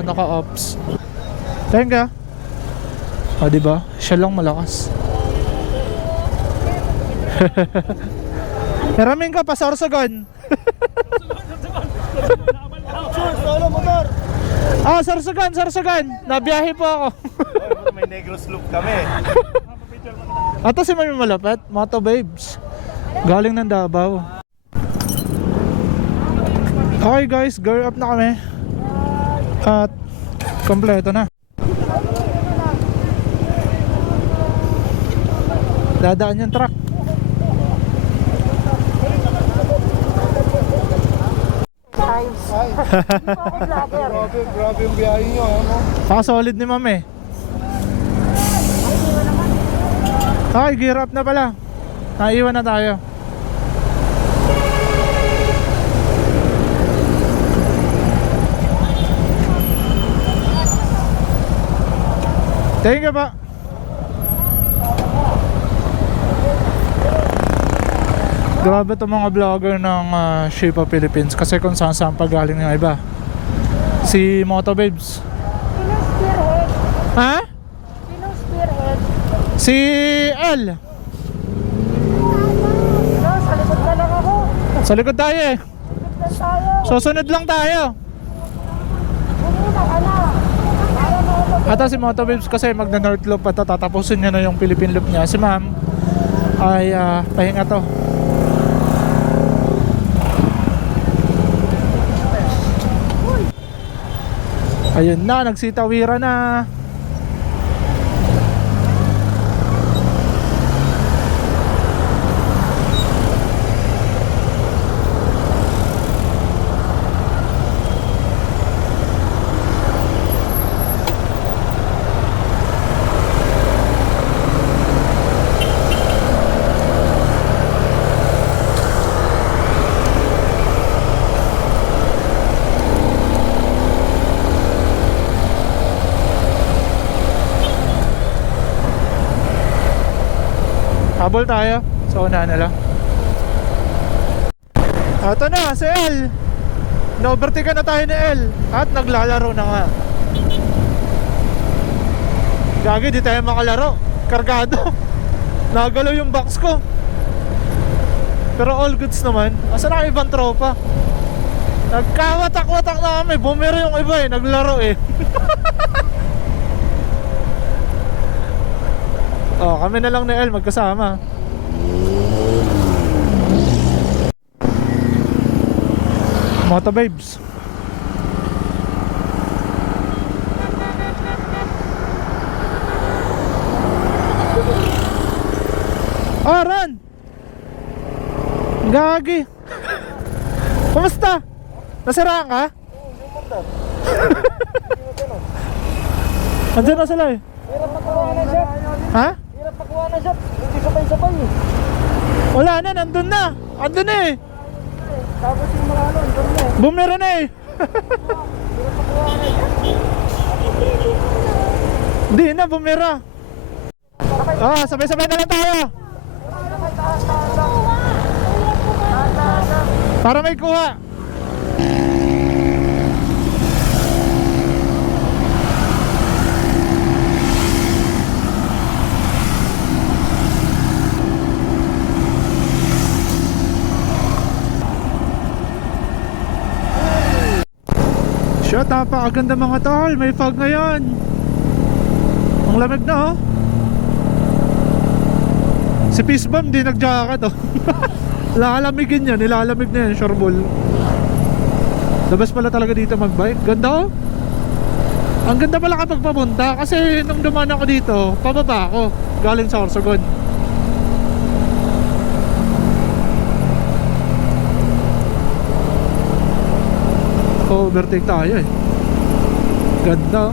naka-ops. Tenga. Diba? Siya lang malakas. Maraming ka pa, Sorsogon. Solo motor! Sorsogon. Nabiyahe po ako. May Negros Loop kami. Ito si Mami Malapit, Moto Babes. Galing ng Davao. Okay guys, gear up na kami. At kompleto na. Dadaan yung truck. Grabe yung biyahe nyo, Solid ni Mami. Okay, gear up na pala. Naiwan na tayo. Thank you pa. Grabe itong mga vlogger ng Shipa Philippines. Kasi kung saan saan pagaling ng iba. Si Moto Babes. Ha? Si L. Sa likod na lang ako. Sa likod tayo eh. Tayo. Susunod lang tayo. Para Ata si Moto Babes kasi magna-North Loop pa to, tatapusin niya na yung Philippine Loop niya. Si ma'am ay pahinga to. Ayun na, nagsitawira na. Habol tayo sa unahan nila. Ito na, si L. Na-overtake na tayo ni L. At naglalaro na nga. Gagi, di tayo makalaro. Kargado. Nagalaw yung box ko. Pero all goods naman. Asa na ibang tropa? Nagkawatak-watak na kami. Bumero yung iba eh. Naglaro eh. Oh, kami na lang ni El magkasama. Moto Babes. Oh, Ron! Gagi! Kumusta? Nasiraan ka? Andiyan na sila eh. Hirap pakuha na siya. Ha? Hirap pakuha na siya. Hindi sabay-sabay eh. Wala na, nandun na. Andun na eh. Tapos yung mga ano, andun na eh. Bumira na eh. Hirap pakuha na siya. Hindi na, bumira. Ah, sabay-sabay na lang tayo. Para may kuha. Shit, napakaganda mga tol. May fog ngayon. Ang lamig na oh. Si Peace Bomb di nag-jacket oh. Lalamigin yan, nilalamig na yan, sure ball. Labas pala talaga dito mag-bike. Ganda oh. Ang ganda pala kapag papunta. Kasi nung dumaan ako dito, pababa ako galing sa Orsogon. Overtake tayo eh. Ganda.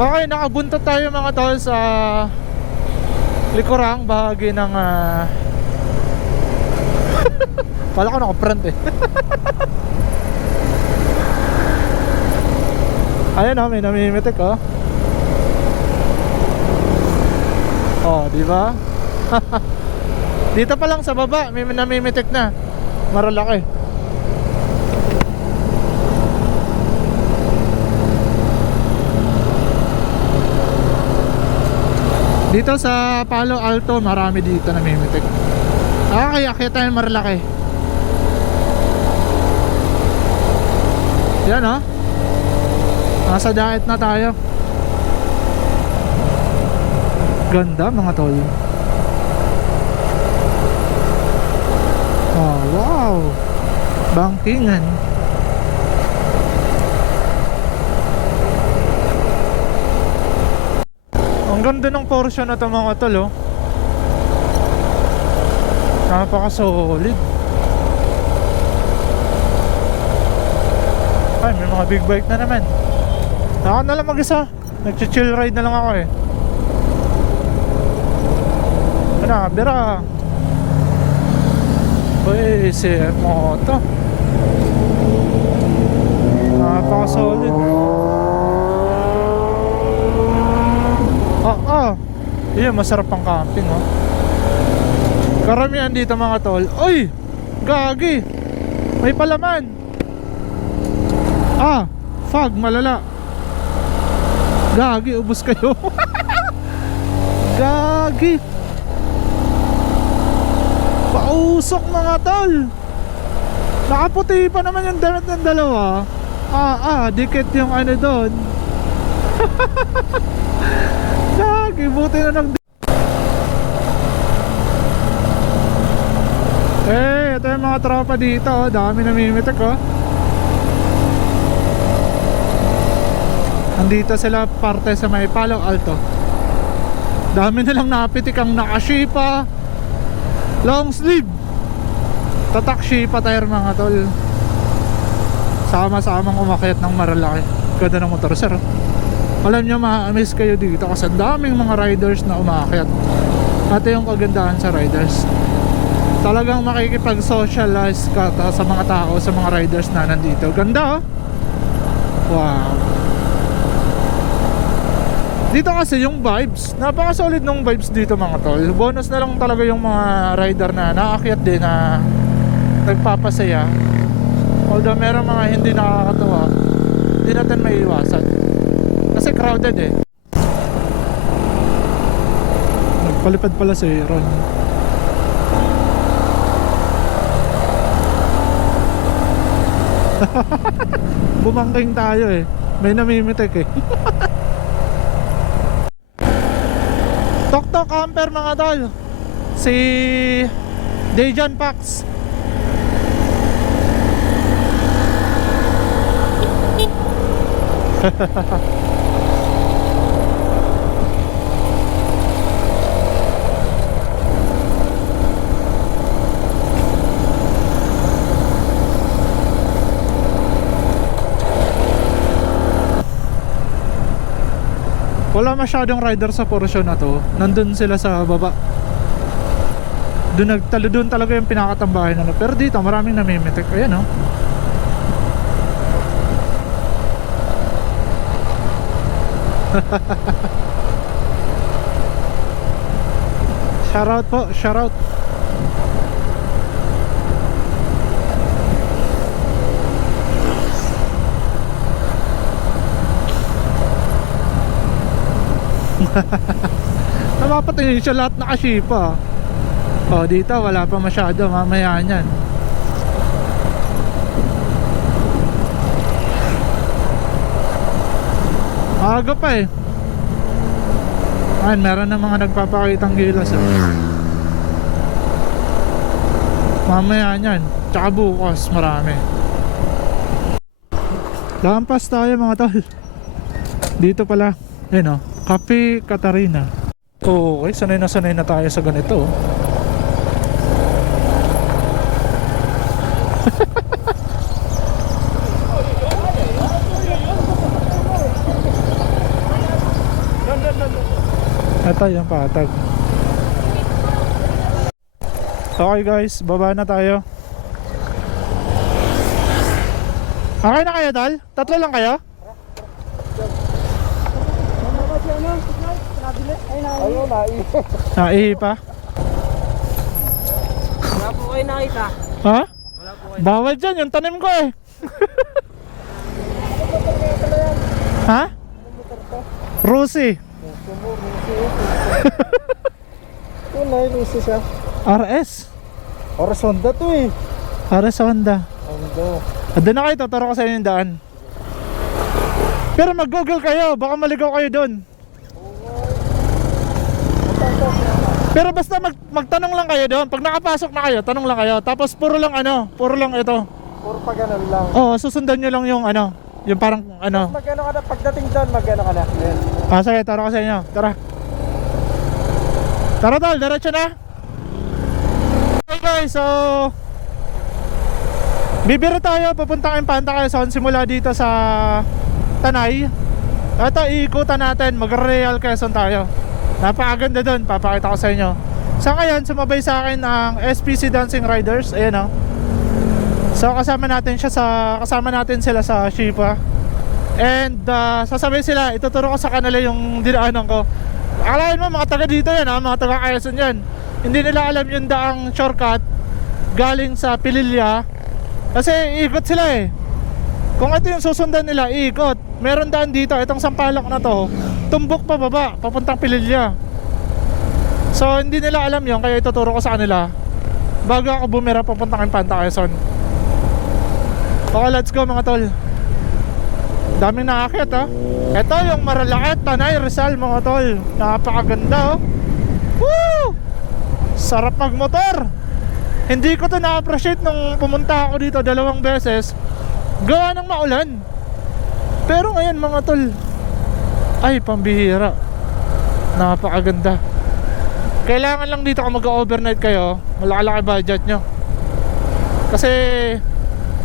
Okay, nakabuntot tayo mga tol sa likurang bahagi ng Kala ko naka-front eh. Ayan oh, may namimitik oh. Oh, di ba? Dito pa lang sa baba, may namimitik na. Maralaki. Dito sa Palo Alto, marami dito namimitik. Kaya tayo Marilaki. Yan oh. Nasa diet na tayo. Ganda mga tol. Oh, wow. Bangkingan. Ang ganda ng portion na ito mga tol oh. Napaka-solid. Ay, may mga big bike na naman. Ako na lang mag-isa. Nag-chill ride na lang ako eh. Ano, bira. Uy, CF Moto. Napaka-solid. Yun, masarap ang camping oh. Karamihan dito mga tol. Uy, gagi. May palaman. Fog, malala. Gagi, ubos kayo. Gagi. Pausok mga tol. Nakaputi pa naman yung damit ng dalawa. Dikit yung ano doon. Gagi, buti na nag... Ito yung mga tropa dito, oh. Dami namimitik, oh. Andito sila parte sa may Palo Alto. Dami nilang napitik ang nakashipa long sleeve tatak shipa tire mga tol. Sama-samang umakyat ng Marilaki. Ganda ng motor sir, oh. Alam nyo, ma-amaze kayo dito kasi daming mga riders na umakyat. Ito yung kagandahan sa riders, talagang makikipag-socialize ka sa mga tao, sa mga riders na nandito. Ganda, oh. Wow. Dito kasi yung vibes, napaka-solid ng vibes dito mga tol. Bonus na lang talaga yung mga rider na naakyat din na nagpapasaya. Although meron mga hindi nakakatuwa, hindi natin maiiwasan kasi crowded eh. Nagpalipad pala si Ron. Bumangking tayo eh, may namimitik eh. Tok camper mga tol, si Dejan Pax. Wala masyadong rider sa portion na to. Nandun sila sa baba. Doon talaga yung pinakatambahin na. Pero dito maraming namimitik. Ayan, oh. Shoutout po, shoutout. Napapatingin siya lahat nakashipa. Oh, dito wala pa masyado, mamaya niyan. Aga pa eh. Ayun, meron na mga nagpapakitang gilas eh. Mamaya niyan, tsaka bukas marami. Lampas tayo mga tol. Dito pala, ayun oh, Cafe Catarina. Oh, okay, sanay na tayo sa ganito. Ito yung patag. Okay guys, baba na tayo. Okay na kayo, Dal? Tatlo lang kayo? Naihi pa? Wala po kayo nakita. Ha? Bawal dyan, yung tanim ko eh. Ha? Rusi. Tunay, Lucy siya. RS. Oras Honda to eh. RS Honda. Honda. Doon na kayo, tuturo ko sa inyo yung daan. Pero mag-google kayo, baka maligaw kayo doon. Pero basta magtanong lang kayo doon. Pag nakapasok na kayo, tanong lang kayo. Tapos puro lang ito. Puro pa ganun lang. Oo, susundan nyo lang yung yung parang Magano ka na, pagdating doon, magano ka na. Yes. Sige, taro ko sa inyo. Tara. Tara tol, diretso na. Okay guys, so bibiro tayo, papuntang Impanta kayo sa simula dito sa Tanay. Ito, iikutan natin, mag-Real Quezon tayo. Napakaganda doon, papakita ko sa inyo. Sa ngayon, sumabay sa akin ang SPC Dancing Riders. Ayan o. So kasama natin sila sa Shipa. And sasabay sila, ituturo ko sa kanila yung dinaanan ko. Akalain mo mga taga dito yan ha, mga taga Quezon yan. Hindi nila alam yung daang shortcut galing sa Pililya. Kasi ikot sila eh. Kung ito yung susundan nila, ikot. Meron daan dito, itong sampalok na to, tumbok pa baba, papuntang Pililya. So hindi nila alam yon, kaya ituturo ko sa kanila bago ako bumira papuntang Infanta Quezon. Okay, let's go mga tol. Daming nakakit ha. Ito yung Maralaet, Tanay, Rizal mga tol. Napakaganda oh. Woo! Sarap magmotor. Hindi ko to na-appreciate nung pumunta ako dito 2 beses. Gawa ng maulan. Pero ngayon mga tol, ay pambihira. Napakaganda. Kailangan lang dito kung mag-overnight kayo, malaki budget nyo. Kasi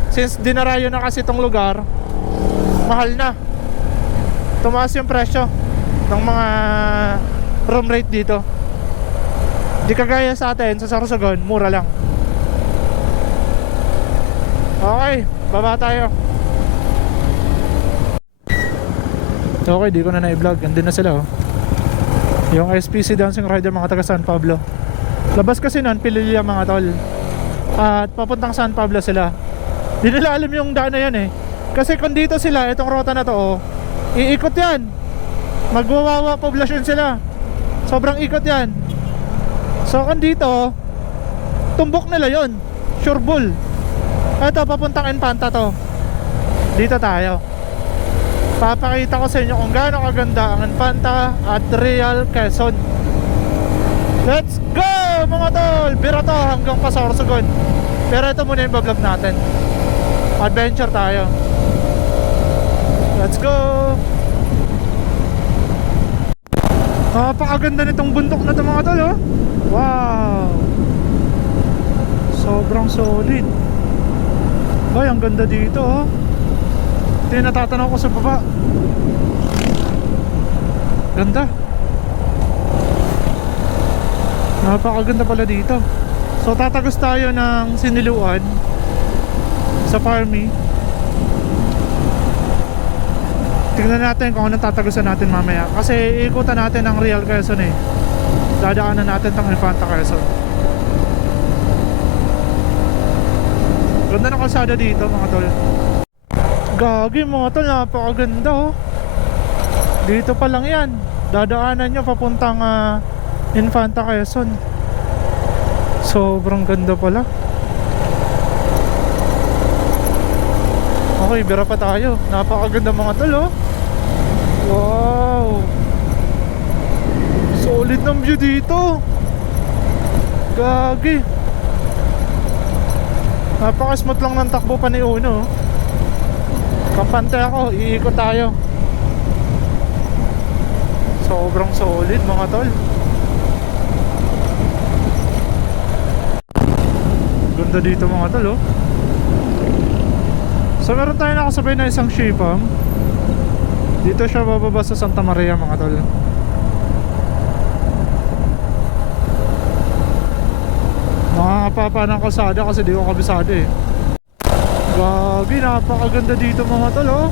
since dinarayo na kasi itong lugar, mahal na. Tumaas yung presyo ng mga room rate dito. Di kagaya sa atin, sa Sorsogon, mura lang. Okay, baba tayo. Okay, di ko na na-vlog. Andun na sila oh. Yung SPC Dancing Rider mga taga San Pablo. Labas kasi nun, Pililla mga tol. At papuntang San Pablo sila. Di nila alam yung daan na yan eh. Kasi kung dito sila, itong rota na to oh, iikot yan. Magwawawa poblasyon sila. Sobrang ikot yan. So kung dito, tumbok nila yon, sure bull. Ito papuntang Infanta to. Dito tayo. Papakita ko sa inyo kung gaano kaganda ang Infanta at Real Quezon. Let's go mga tol. Bira to hanggang pa Sorsogon. Pero ito muna yung vlog natin. Adventure tayo. Let's go. Napakaganda nitong bundok na ito mga tol oh. Wow. Sobrang solid. Ay, ang ganda dito oh. Ito yung natatanaw ko sa baba. Ganda. Napakaganda pala dito. So tatagos tayo ng Siniluan sa Farmy. Tingnan natin kung anong tatagusan natin mamaya. Kasi ikutan natin ang Real Quezon eh. Dadaanan natin tong Infanta Quezon. Ganda ng kalsada dito mga tol. Gagi mga tol, napakaganda oh. Dito pa lang yan. Dadaanan nyo papuntang Infanta Quezon. Sobrang ganda pala. Okay, bira pa tayo. Napakaganda mga tol oh. Wow. Solid ng view dito. Gagi. Napaka-smooth lang ng takbo pa ni Uno. Kampante ako, iikot tayo. Sobrang solid mga tol. Ganda dito mga tol oh. So meron tayo nakasabay na isang shipam. Dito siya bababa sa Santa Maria mga tol. Makakapapa ng kalsada kasi di ko kabisado eh. Gagi, napakaganda dito mga tol oh.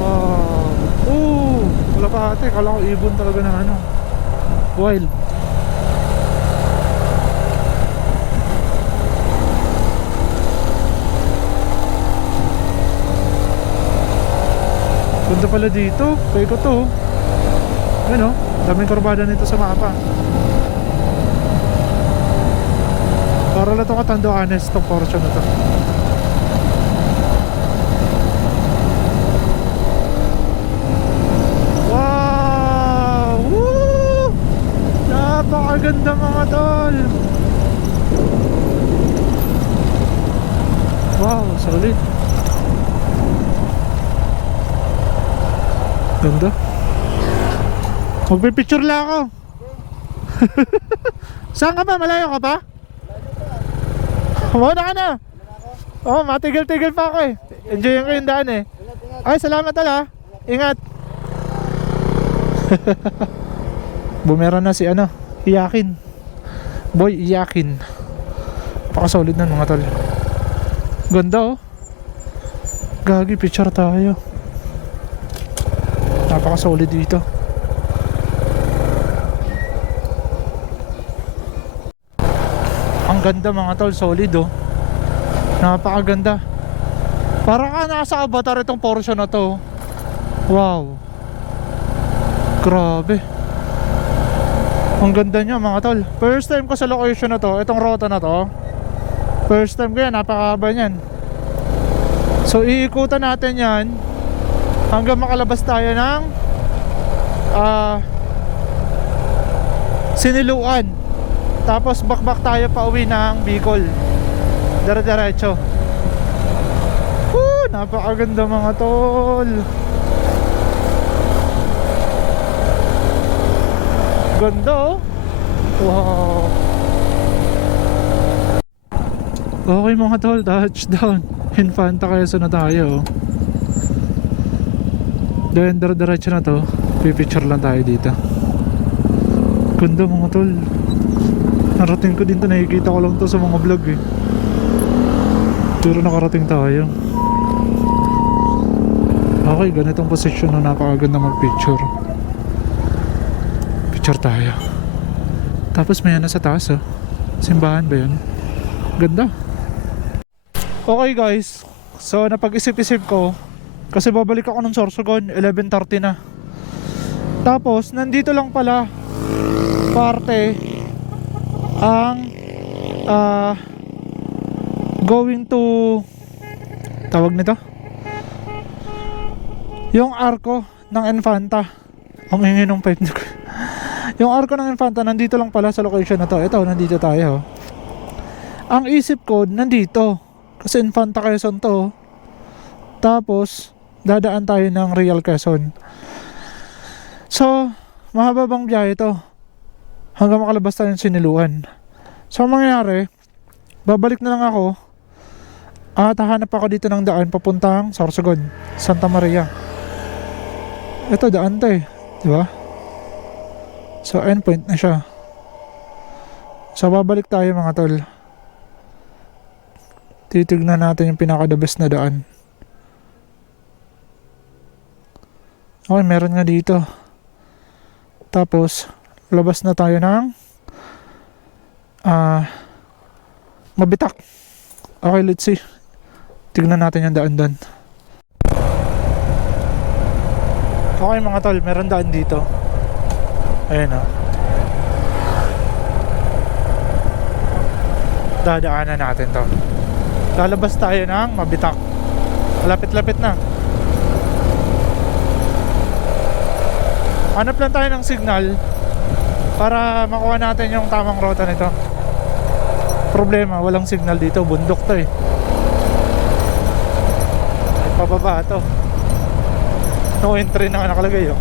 Wow. Wala pa ate, kala ko ibon talaga ng ano, wild. Ganda pala dito, kaya ko to. Ano, daming kurbada nito sa mapa. Para lang itong Katanduanes, itong portion na to. Wow! Woo! Napakaganda mga tol. Wow, solid. Ganda. Magpipicture lang ako. Saan ka ba? Malayo ka pa? Muna ka na. Oo, matigil-tigil pa ako eh. Enjoyin ko yung daan eh. Ay, salamat tala. Ingat. Bumera na si ano, Iyakin. Boy Iyakin. Pakasolid na mga tol. Ganda oh. Gagi, picture tayo. Napakasolid dito. Ang ganda mga tol, solid oh. Napakaganda. Para ka nasa Avatar itong portion na to. Wow. Grabe. Ang ganda niya mga tol. First time ko sa location na to, itong rota na to. First time ko yan, napakahaba niyan. So iikutan natin yan hanggang makalabas tayo ng Siniluan. Tapos bakbak tayo pa uwi ng Bicol. Dire-diretso. Napakaganda mga tol. Ganda oh. Wow. Okay mga tol, touchdown. Infanta Quezon na tayo. Then dire-diretso na to. Pipicture lang tayo dito. Ganda mga tol. Narating ko din to, nakikita ko lang to sa mga vlog eh. Pero nakarating tayo. Okay, ganitong posisyon na napakaganda mag-picture. Picture tayo. Tapos may ano sa taas oh. Simbahan ba yun? Ganda. Okay guys, so napag-isip-isip ko kasi babalik ako ng Sorsogon 11:30 na. Tapos nandito lang pala parte ang going to tawag nito yung arko ng Infanta. Ang ingay ng pipe ko. Yung arko ng Infanta nandito lang pala sa location na to. Ito, nandito tayo. Ang isip ko nandito kasi Infanta Quezon to. Tapos dadaan tayo ng Real Quezon. So mahaba bang biyahe to hanggang makalabas tayo ng Siniluan. So ang mangyayari, babalik na lang ako at hahanap ako dito ng daan papuntang Sorsogon, Santa Maria. Ito daan to eh, diba? So endpoint na siya. So babalik tayo mga tol. Titignan natin yung pinaka the best na daan. Okay, meron nga dito. Tapos labas na tayo ng Mabitak. Okay, let's see. Tignan natin yung daan doon. Okay mga tol, meron daan dito. Ayan o. Dadaanan natin to. Lalabas tayo ng Mabitak. Malapit-lapit na. Hanap lang tayo ng signal para makuha natin yung tamang rota nito. Problema, walang signal dito. Bundok to eh. Ay, pababa to. No entry na nga nakalagay oh.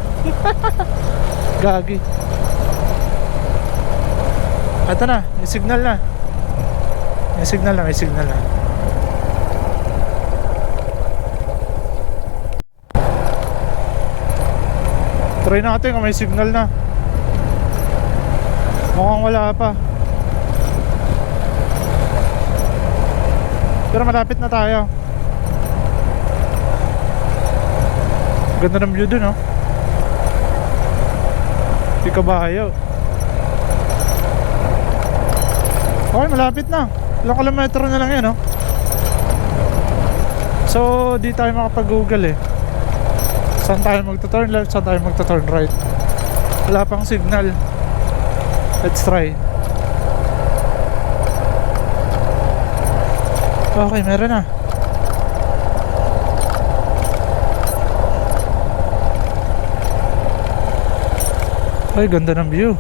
Gagi. Ito na, may signal na. May signal na, may signal na. Try natin kung may signal na. Mukhang wala pa. Pero malapit na tayo. Ganda ng view dun oh. Di Kabayo. Okay, malapit na. Ilang kilometro na lang yan oh. So di tayo makapag-google eh. Saan tayo magta-turn left, saan tayo magta-turn right. Wala pang signal. Let's try. Okay, meron na. Ay, ganda ng view.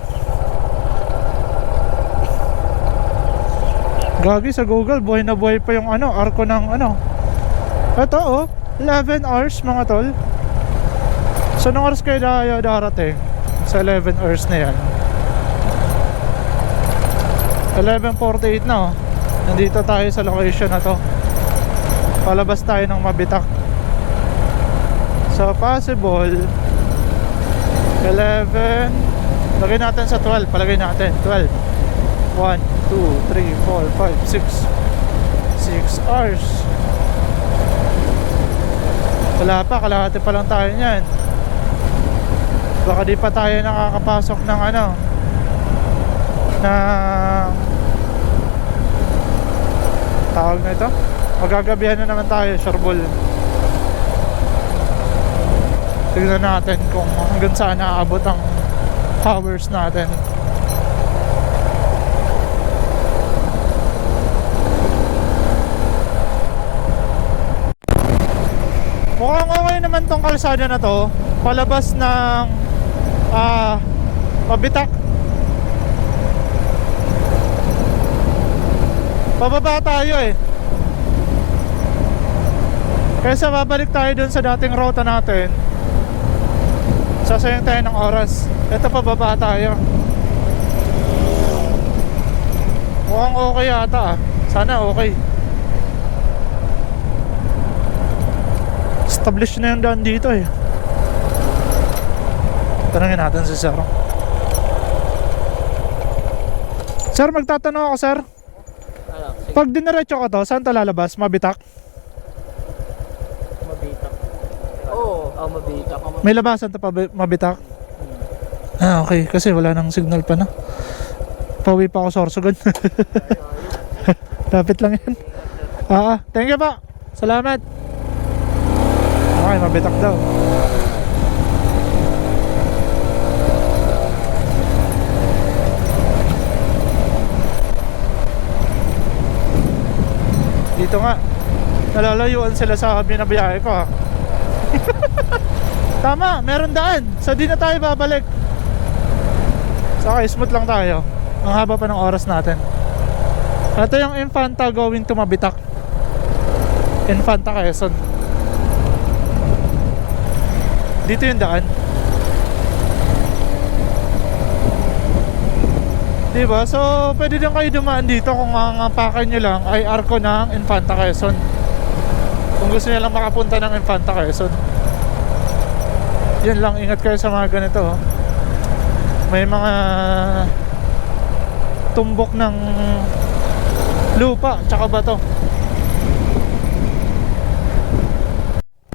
Gagi sa Google, buhay na buhay pa yung ano, arko ng ano. Ito oh, 11 hours mga tol. So nung oras kayo darating? Sa 11 hours na yan. 11:48 na oh. Nandito tayo sa location na to. Palabas tayo ng Mabitak. So possible 11. Lagay natin sa 12. Palagay natin 12. 1, 2, 3, 4, 5, 6 hours. Wala pa, kalahati pa lang tayo nyan. Baka di pa tayo nakakapasok ng ano, na tawag na ito. Magagabihan na naman tayo, Shorbol. Tignan natin kung hanggang saan naaabot ang hours natin. Okay naman tong kalsada na to, palabas ng Mabitak. Pababa tayo eh. Kaysa babalik tayo dun sa dating ruta natin, sasayang tayo ng oras. Ito pababa tayo. Mukhang okay yata ah. Sana okay. Established na yung daan dito eh. Tanungin natin si Sir. Sir, magtatanong ako Sir. Pag diniretso ka to, saan to lalabas? Mabitak? Mabitak. Oo, mabitak. May labasan to pa Mabitak? Ah, okay. Kasi wala nang signal pa na. Pauwi pa ako Sorsogon. Lapit lang yan. Thank you pa. Salamat. Okay, Mabitak daw. Dito nga, nalalayuan sila sa binabiyahe ko ha. Tama, meron daan. So di na tayo babalik. Saka smooth lang tayo. Ang haba pa ng oras natin. Ito yung Infanta going to Mabitak. Infanta Quezon. Dito yung daan. Diba? So pwede din kayo dumaan dito kung ang pakan nyo lang ay arko ng Infanta Quezon. Kung gusto nyo lang makapunta ng Infanta Quezon. Yan lang, ingat kayo sa mga ganito oh. May mga tumbok ng lupa tsaka bato.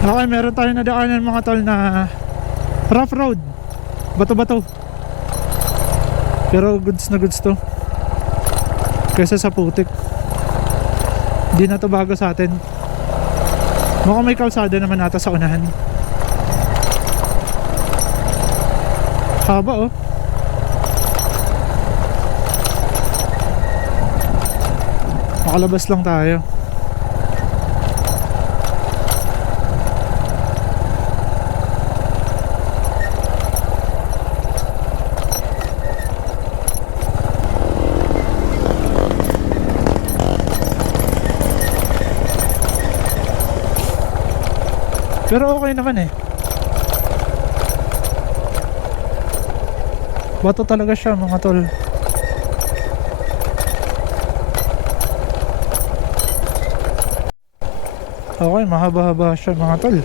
Okay, meron tayo na daanan mga tol na rough road, bato-bato. Pero goods na goods to kaysa sa putik. Di na to bago sa atin. Mukhang may kalsada naman nata sa unahan. Haba oh. Makalabas lang tayo. Pero okay naman eh. Bato talaga siya mga tol. Okay, mahaba-haba siya mga tol.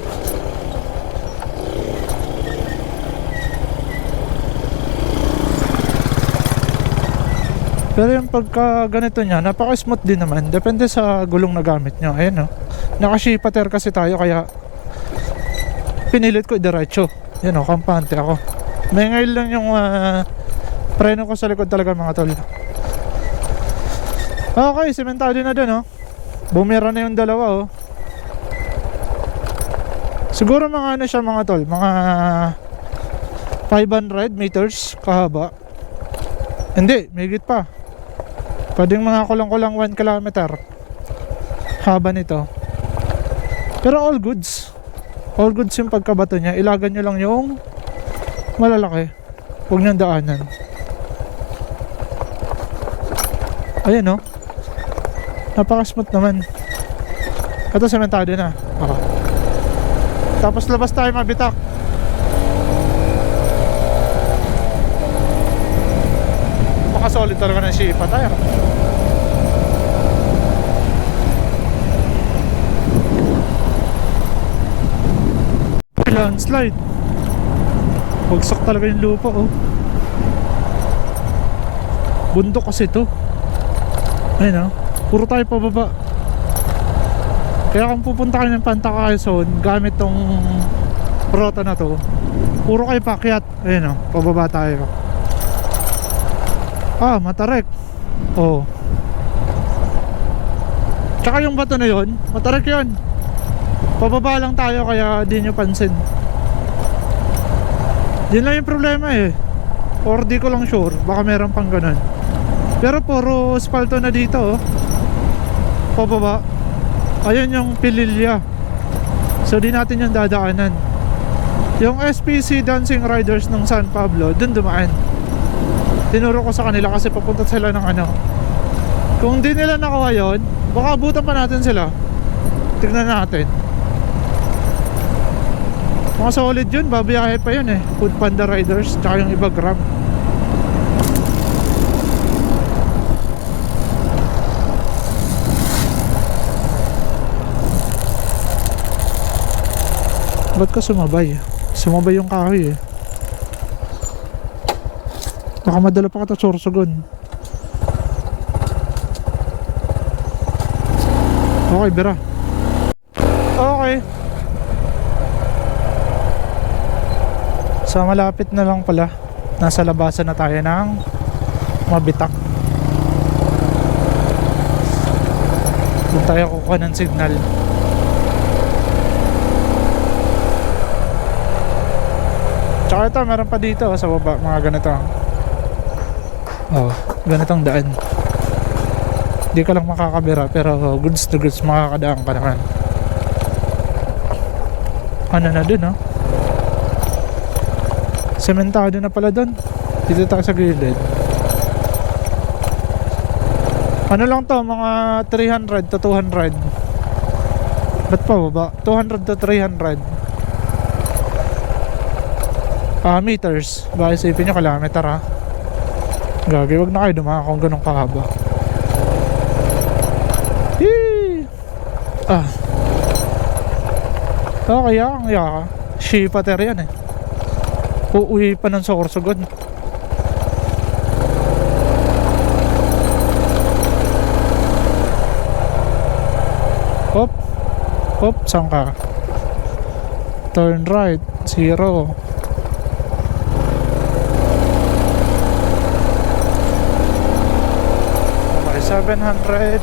Pero yung pagka ganito niya, napaka-smooth din naman. Depende sa gulong na gamit nyo. Ayan o. Naka-shipater kasi tayo kaya pinilit ko diretso. Yan o, kampante ako. May ngayon lang yung preno ko sa likod talaga mga tol. Okay, sementado na dun oh. Bumira na yung dalawa oh. Siguro mga ano siya mga tol, mga 500 meters kahaba. Hindi, may higit pa. Pwedeng mga kulang-kulang 1 kilometer haba nito. Pero all goods. All goods yung pagkabato niya. Ilagan nyo lang yung malalaki. Huwag niyang daanan. Ayan oh. Napaka-smooth naman. Ito sementado na. Tapos labas tayo Mabitak. Makasolid talaga ng shipa tayo. Landslide. Bagsak talaga yung lupa oh. Bundok kasi ito. Ayun oh. Puro tayo pababa. Kaya kung pupunta kayo ng Infanta Quezon gamit tong rota na to, puro kayo pakyat. Ayun oh, pababa tayo. Matarek. Oh. Tsaka yung bato na yun, matarek yun. Pababa lang tayo kaya di nyo pansin. Yun lang yung problema eh. Or di ko lang sure, baka meron pang ganun. Pero puro asfalto na dito oh. Pababa. Ayun yung Pililya So di natin yung dadaanan. Yung SPC Dancing Riders ng San Pablo, dun dumaan. Tinuro ko sa kanila kasi papunta sila ng ano. Kung di nila nakuha yun, baka abutan pa natin sila. Tignan natin. Mga solid yun, babiyahe pa yun eh. Food Panda Riders, tsaka yung iba Grab. Ba't ka sumabay? Sumabay yung kahoy eh. Baka madala pa ka ta Sorsogon. Okay, bira. Okay. So malapit na lang pala. Nasa labasan na tayo ng Mabitak. Doon tayo kukuha ng signal. Tsaka ito, meron pa dito sa baba, mga ganito. Oh, ganitong daan. Hindi ka lang makakabira, pero goods to goods makakadaan ka naman. Ano na dun, oh? Sementado na pala dun. Dito tayo sa gilid. Ano lang to, mga 300 to 200. Ba't pa baba? 200 to 300 meters. Baka isipin nyo kilometer ha. Gagi, wag na kayo dumaan kung ganun kahaba. Yee! Ah. Okay, ang yaka. Shipater yan eh. Uuwi pa ng Sorsogon. Hop. Hop, saan ka? Turn right. 0. Okay, 700.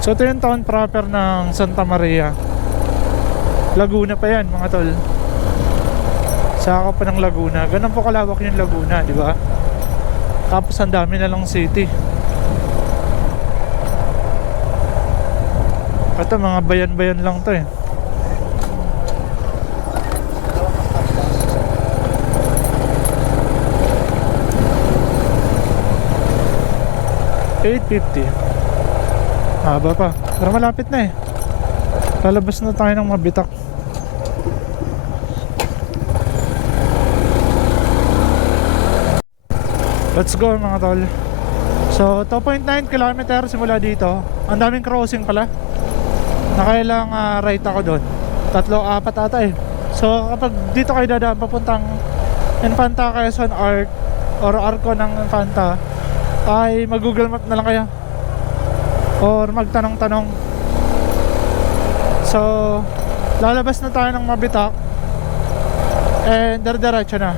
So ito yung town proper ng Santa Maria. Laguna pa yan mga tol. Saka pa ng Laguna. Ganun po kalawak yung Laguna, di ba? Tapos ang dami na lang city. Ito mga bayan-bayan lang to eh. $850. Haba pa. Pero malapit na eh. Lalabas na tayo ng Mabitak. Let's go mga tol. So 2.9 km simula dito. Ang daming crossing pala. Nakailang right ako doon. 3-4 ata eh. So kapag dito kayo dadaan papuntang Infanta Quezon Arc or Arco ng Infanta, ay mag-Google Map na lang kayo or magtanong-tanong. So lalabas na tayo ng Mabitak and diretso na.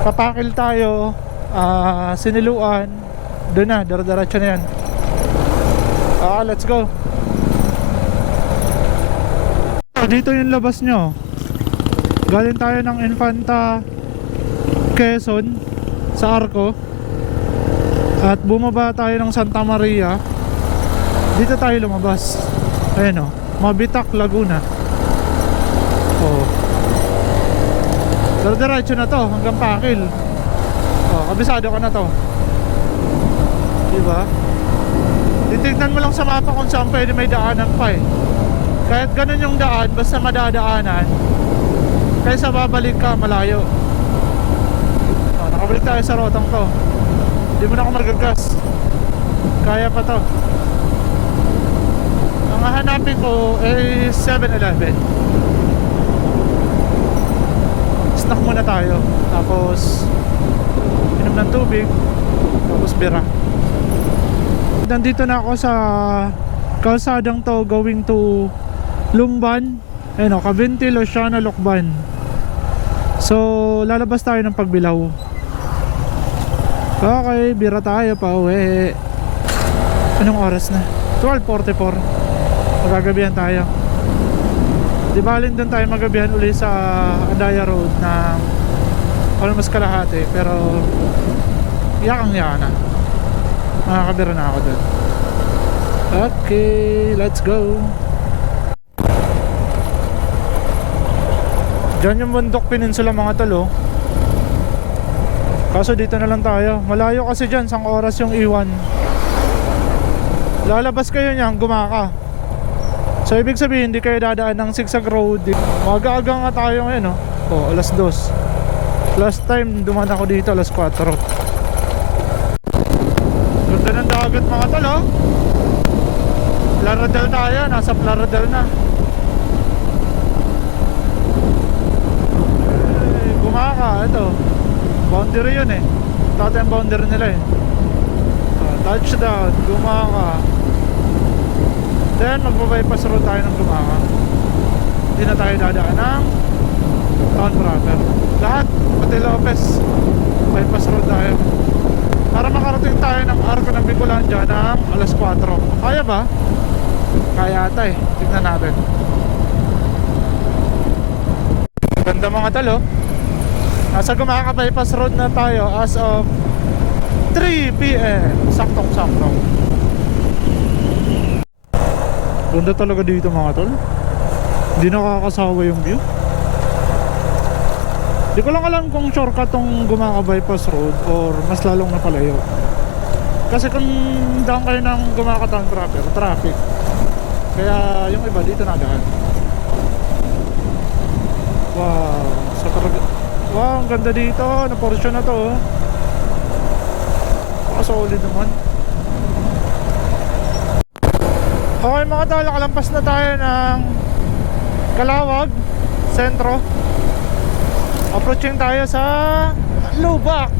Papakil tayo, Siniluan, doon na, diretso na yan. Let's go. Dito yung labas nyo. Galing tayo ng Infanta Quezon sa Arco at bumaba tayo ng Santa Maria. Dito tayo lumabas. Ayan o, Mabitak, Laguna. Diretso na to hanggang Pakil. Kabisado ka na to. Diba? Titignan mo lang sa mapa kung saan pwede may daanan pa eh. Kahit ganun yung daan, basta madadaanan, kaysa babalik ka malayo. Nakabalik tayo sa rotang to. Hindi mo na ako magagas. Kaya pa to. Ang hahanapin ko is 7-Eleven. Snack muna tayo. Tapos inom ng tubig. Tapos bira. Nandito na ako sa kalsadang to going to Lumban. Ayun o, Cavinti, Losiana, Lokban. So lalabas tayo ng Pagbilao. Okay, bira tayo pa uwi. Anong oras na? 12:44. Magagabihan tayo. Di balin doon tayo magabihan uli sa Andaya Road na almost kalahati, pero yakang yaka na. Makakabira na ako dun. Okay, let's go. Diyan yung Bundok Peninsula mga tol, oh. Kaso dito na lang tayo. Malayo kasi dyan, 1 oras yung iwan. Lalabas kayo niyan, Gumaka. So ibig sabihin, hindi kayo dadaan ng zigzag road. Maaga-aga nga tayo ngayon, oh. Oh, alas 2. Last time dumaan ako dito, alas 4. Ganda ng dagat mga tol, oh. Plaradel tayo, nasa Plaradel na. Gumaka, ito boundary yun eh. Ito yung boundary nila eh. Touchdown, Gumaka. Then magbabypass road tayo ng Gumaka. Hindi na tayo dadaan ng town proper. Lahat, pati Lopez, bypass road tayo para makarating tayo ng Arco ng Bicolandia ng alas 4. Kaya ba? Kaya ata eh. Tignan natin. Ganda mga talo. Nasa Gumaka bypass road na tayo as of 3 PM. Saktong-saktong. Ganda talaga dito mga tol. Hindi nakakasawa yung view. Di ko lang alam kung shortcut tong Gumaka bypass road or mas lalong napalayo. Kasi kung daan kayo ng Gumaka town proper, traffic. Kaya yung iba dito nadaan. Wow, sa wow, ang ganda dito. Na portion na to, oh. Solid naman. Okay mga tol, nakalampas na tayo ng Calawag Sentro. Approaching tayo sa Lubac.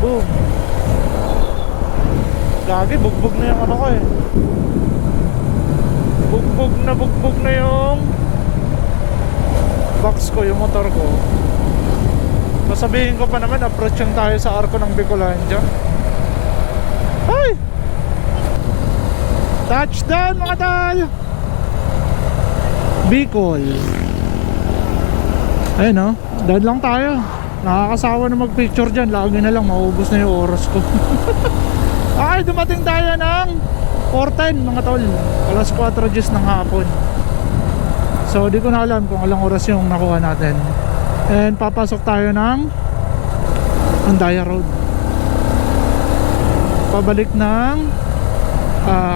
Boom. Lagi bugbog na yung ano ko eh. Bugbog na yung box ko, yung motor ko. Sasabihin ko pa naman, approaching tayo sa Arco ng Bicolandia. Ay! Touchdown mga tol! Bicol. Ayun, oh. Dad lang tayo. Nakakasawa na magpicture dyan. Lagi na lang, maubos na yung oras ko. Okay, dumating tayo ng 4:10 mga tol. Alas 4 ng hapon. So di ko na alam kung ilang oras yung nakuha natin. And papasok tayo ng Andaya Road. Pabalik ng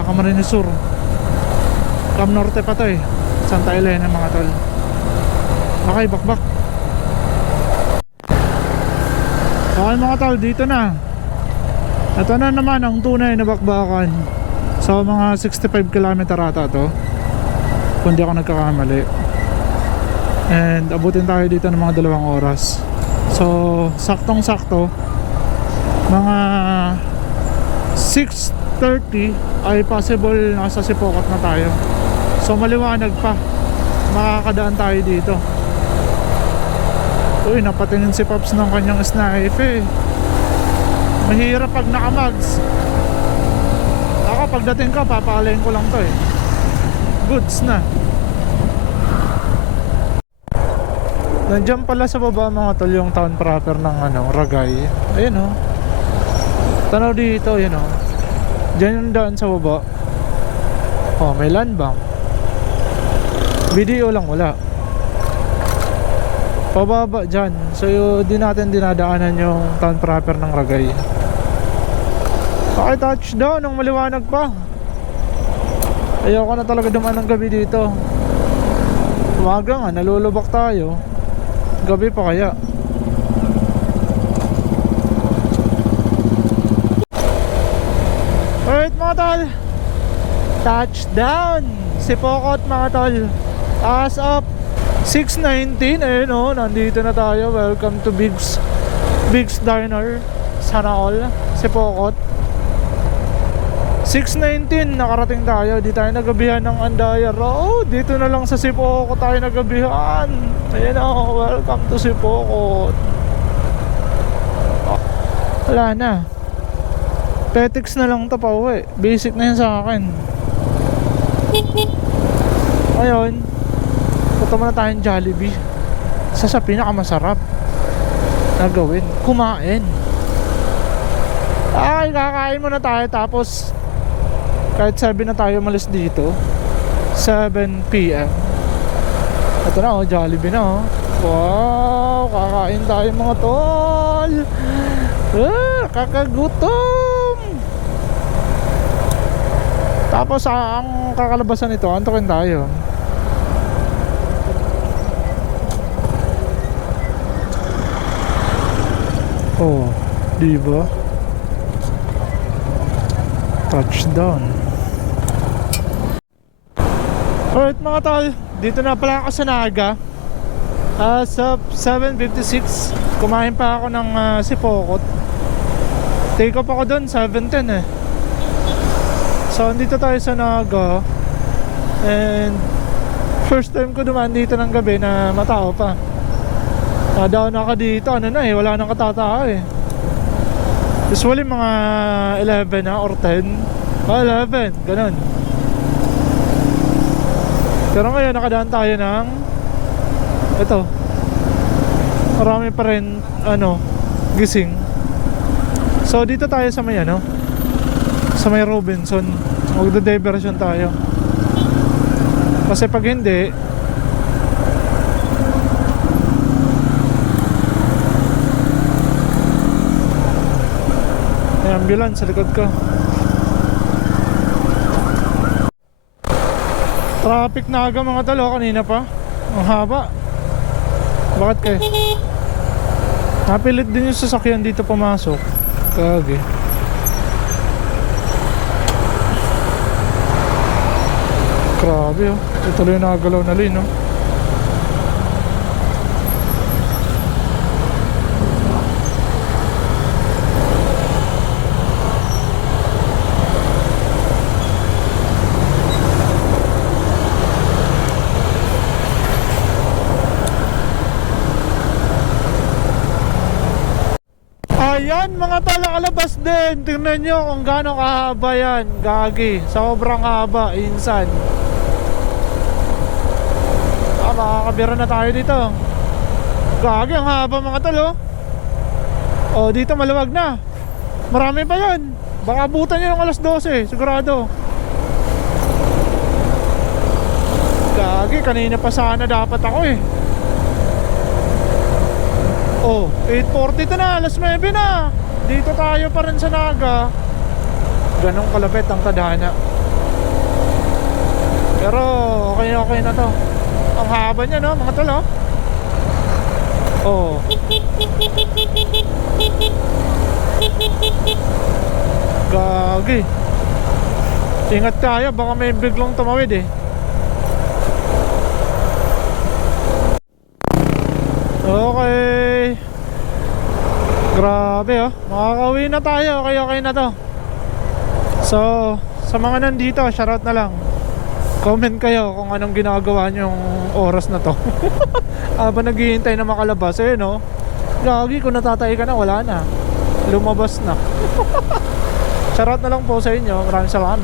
Camarines Sur. Cam Norte pa to eh. Santa Elena mga tol. Okay, bakbak. Okay mga tol, dito na. Ito na naman ang tunay na bakbakan. So mga 65 km ata to, kung di ako nagkakamali. And abutin tayo dito ng mga 2 oras. So saktong sakto mga 6:30 ay possible nasa Sipokot na tayo. So maliwanag pa, makakadaan tayo dito. Uy, napatingin si Pops ng kanyang snipe eh. Mahirap pag nakamags. Ako pagdating ko, papalayin ko lang to eh. Goods na. Nandiyan pala sa baba mga tol yung town proper ng Ragay. Ayun oh. Tanaw dito, yun oh. Diyan yung daan sa baba. Oh, may land bank. Video lang wala. Pababa dyan. So di natin dinadaanan yung town proper ng Ragay. Okay, touchdown ng maliwanag pa. Ayoko na talaga dumaan ng gabi dito. Umaga nga, nalulubak tayo. Gabi pa kaya. Alright mga tol, touchdown Sipokot mga tol. As of 6:19, ayun o, nandito na tayo. Welcome to Big's Diner. Sana all, Sipokot. 6:19, nakarating tayo. Di tayo nagabihan ng Andaya Road. Dito na lang sa Sipokot tayo nagabihan. Ayun o, welcome to Sipokot. Wala na. Petix na lang to pa uwi. Basic na yun sa akin. Ngayon, punta muna tayong Jollibee. Sa pinakamasarap na gawin, kumain. Ay, kakain muna tayo. Tapos kahit 7 na tayo umalis dito, 7 p.m. Ito na oh, Jollibee na oh. Wow, kakain tayo mga tol. Kakagutom. Tapos ang kakalabasan nito, antukin tayo. Oh, di ba? Touchdown. Alright mga tol, dito na pala ako sa Naga. Sa 7:56, kumain pa ako ng sipokot. Take off ako doon 7:10 eh. So andito tayo sa Naga. And first time ko dumaan dito ng gabi na matao pa. Down ako dito, ano na eh, wala nang katatao eh. Usually mga 11 na or 10. 11, ganun. Pero ngayon nakadaan tayo ng ito. Marami pa rin gising. So dito tayo sa may sa may Robinson. Magde-diversion tayo. Kasi pag hindi, may ambulance sa likod ko. Traffic na aga mga talo, kanina pa. Ang haba. Bakit kayo? Napilit din yung sasakyan dito pumasok. Kage. Grabe oh. Ituloy na galaw na lin oh. Ayan mga talakalabas din. Tingnan nyo kung gaano kahaba yan. Gagi, sobrang haba. Insan. Makakabira na tayo dito. Gagi, ang haba mga talo. Oh, dito maluwag na. Marami pa yan. Baka abutan nyo ng alas 12, sigurado. Gagi, kanina pa sana dapat ako eh. Oh, 8:42 na, alas 9 na. Dito tayo pa rin sa Naga. Ganong kalapit ang tadhana. Pero okay na to. Ang haba niya no, mga tol oh. Oh. Gagi. Ingat tayo, baka may biglang tumawid eh. Okay. Grabe oh. Makakauwi na tayo. Okay na to. So sa mga nandito, shoutout na lang. Comment kayo kung anong ginagawa nyong oras na to. Habang naghihintay na makalabas eh no. Gagi, kung natatay ka na, wala na. Lumabas na. Shoutout na lang po sa inyo. Maraming salamat.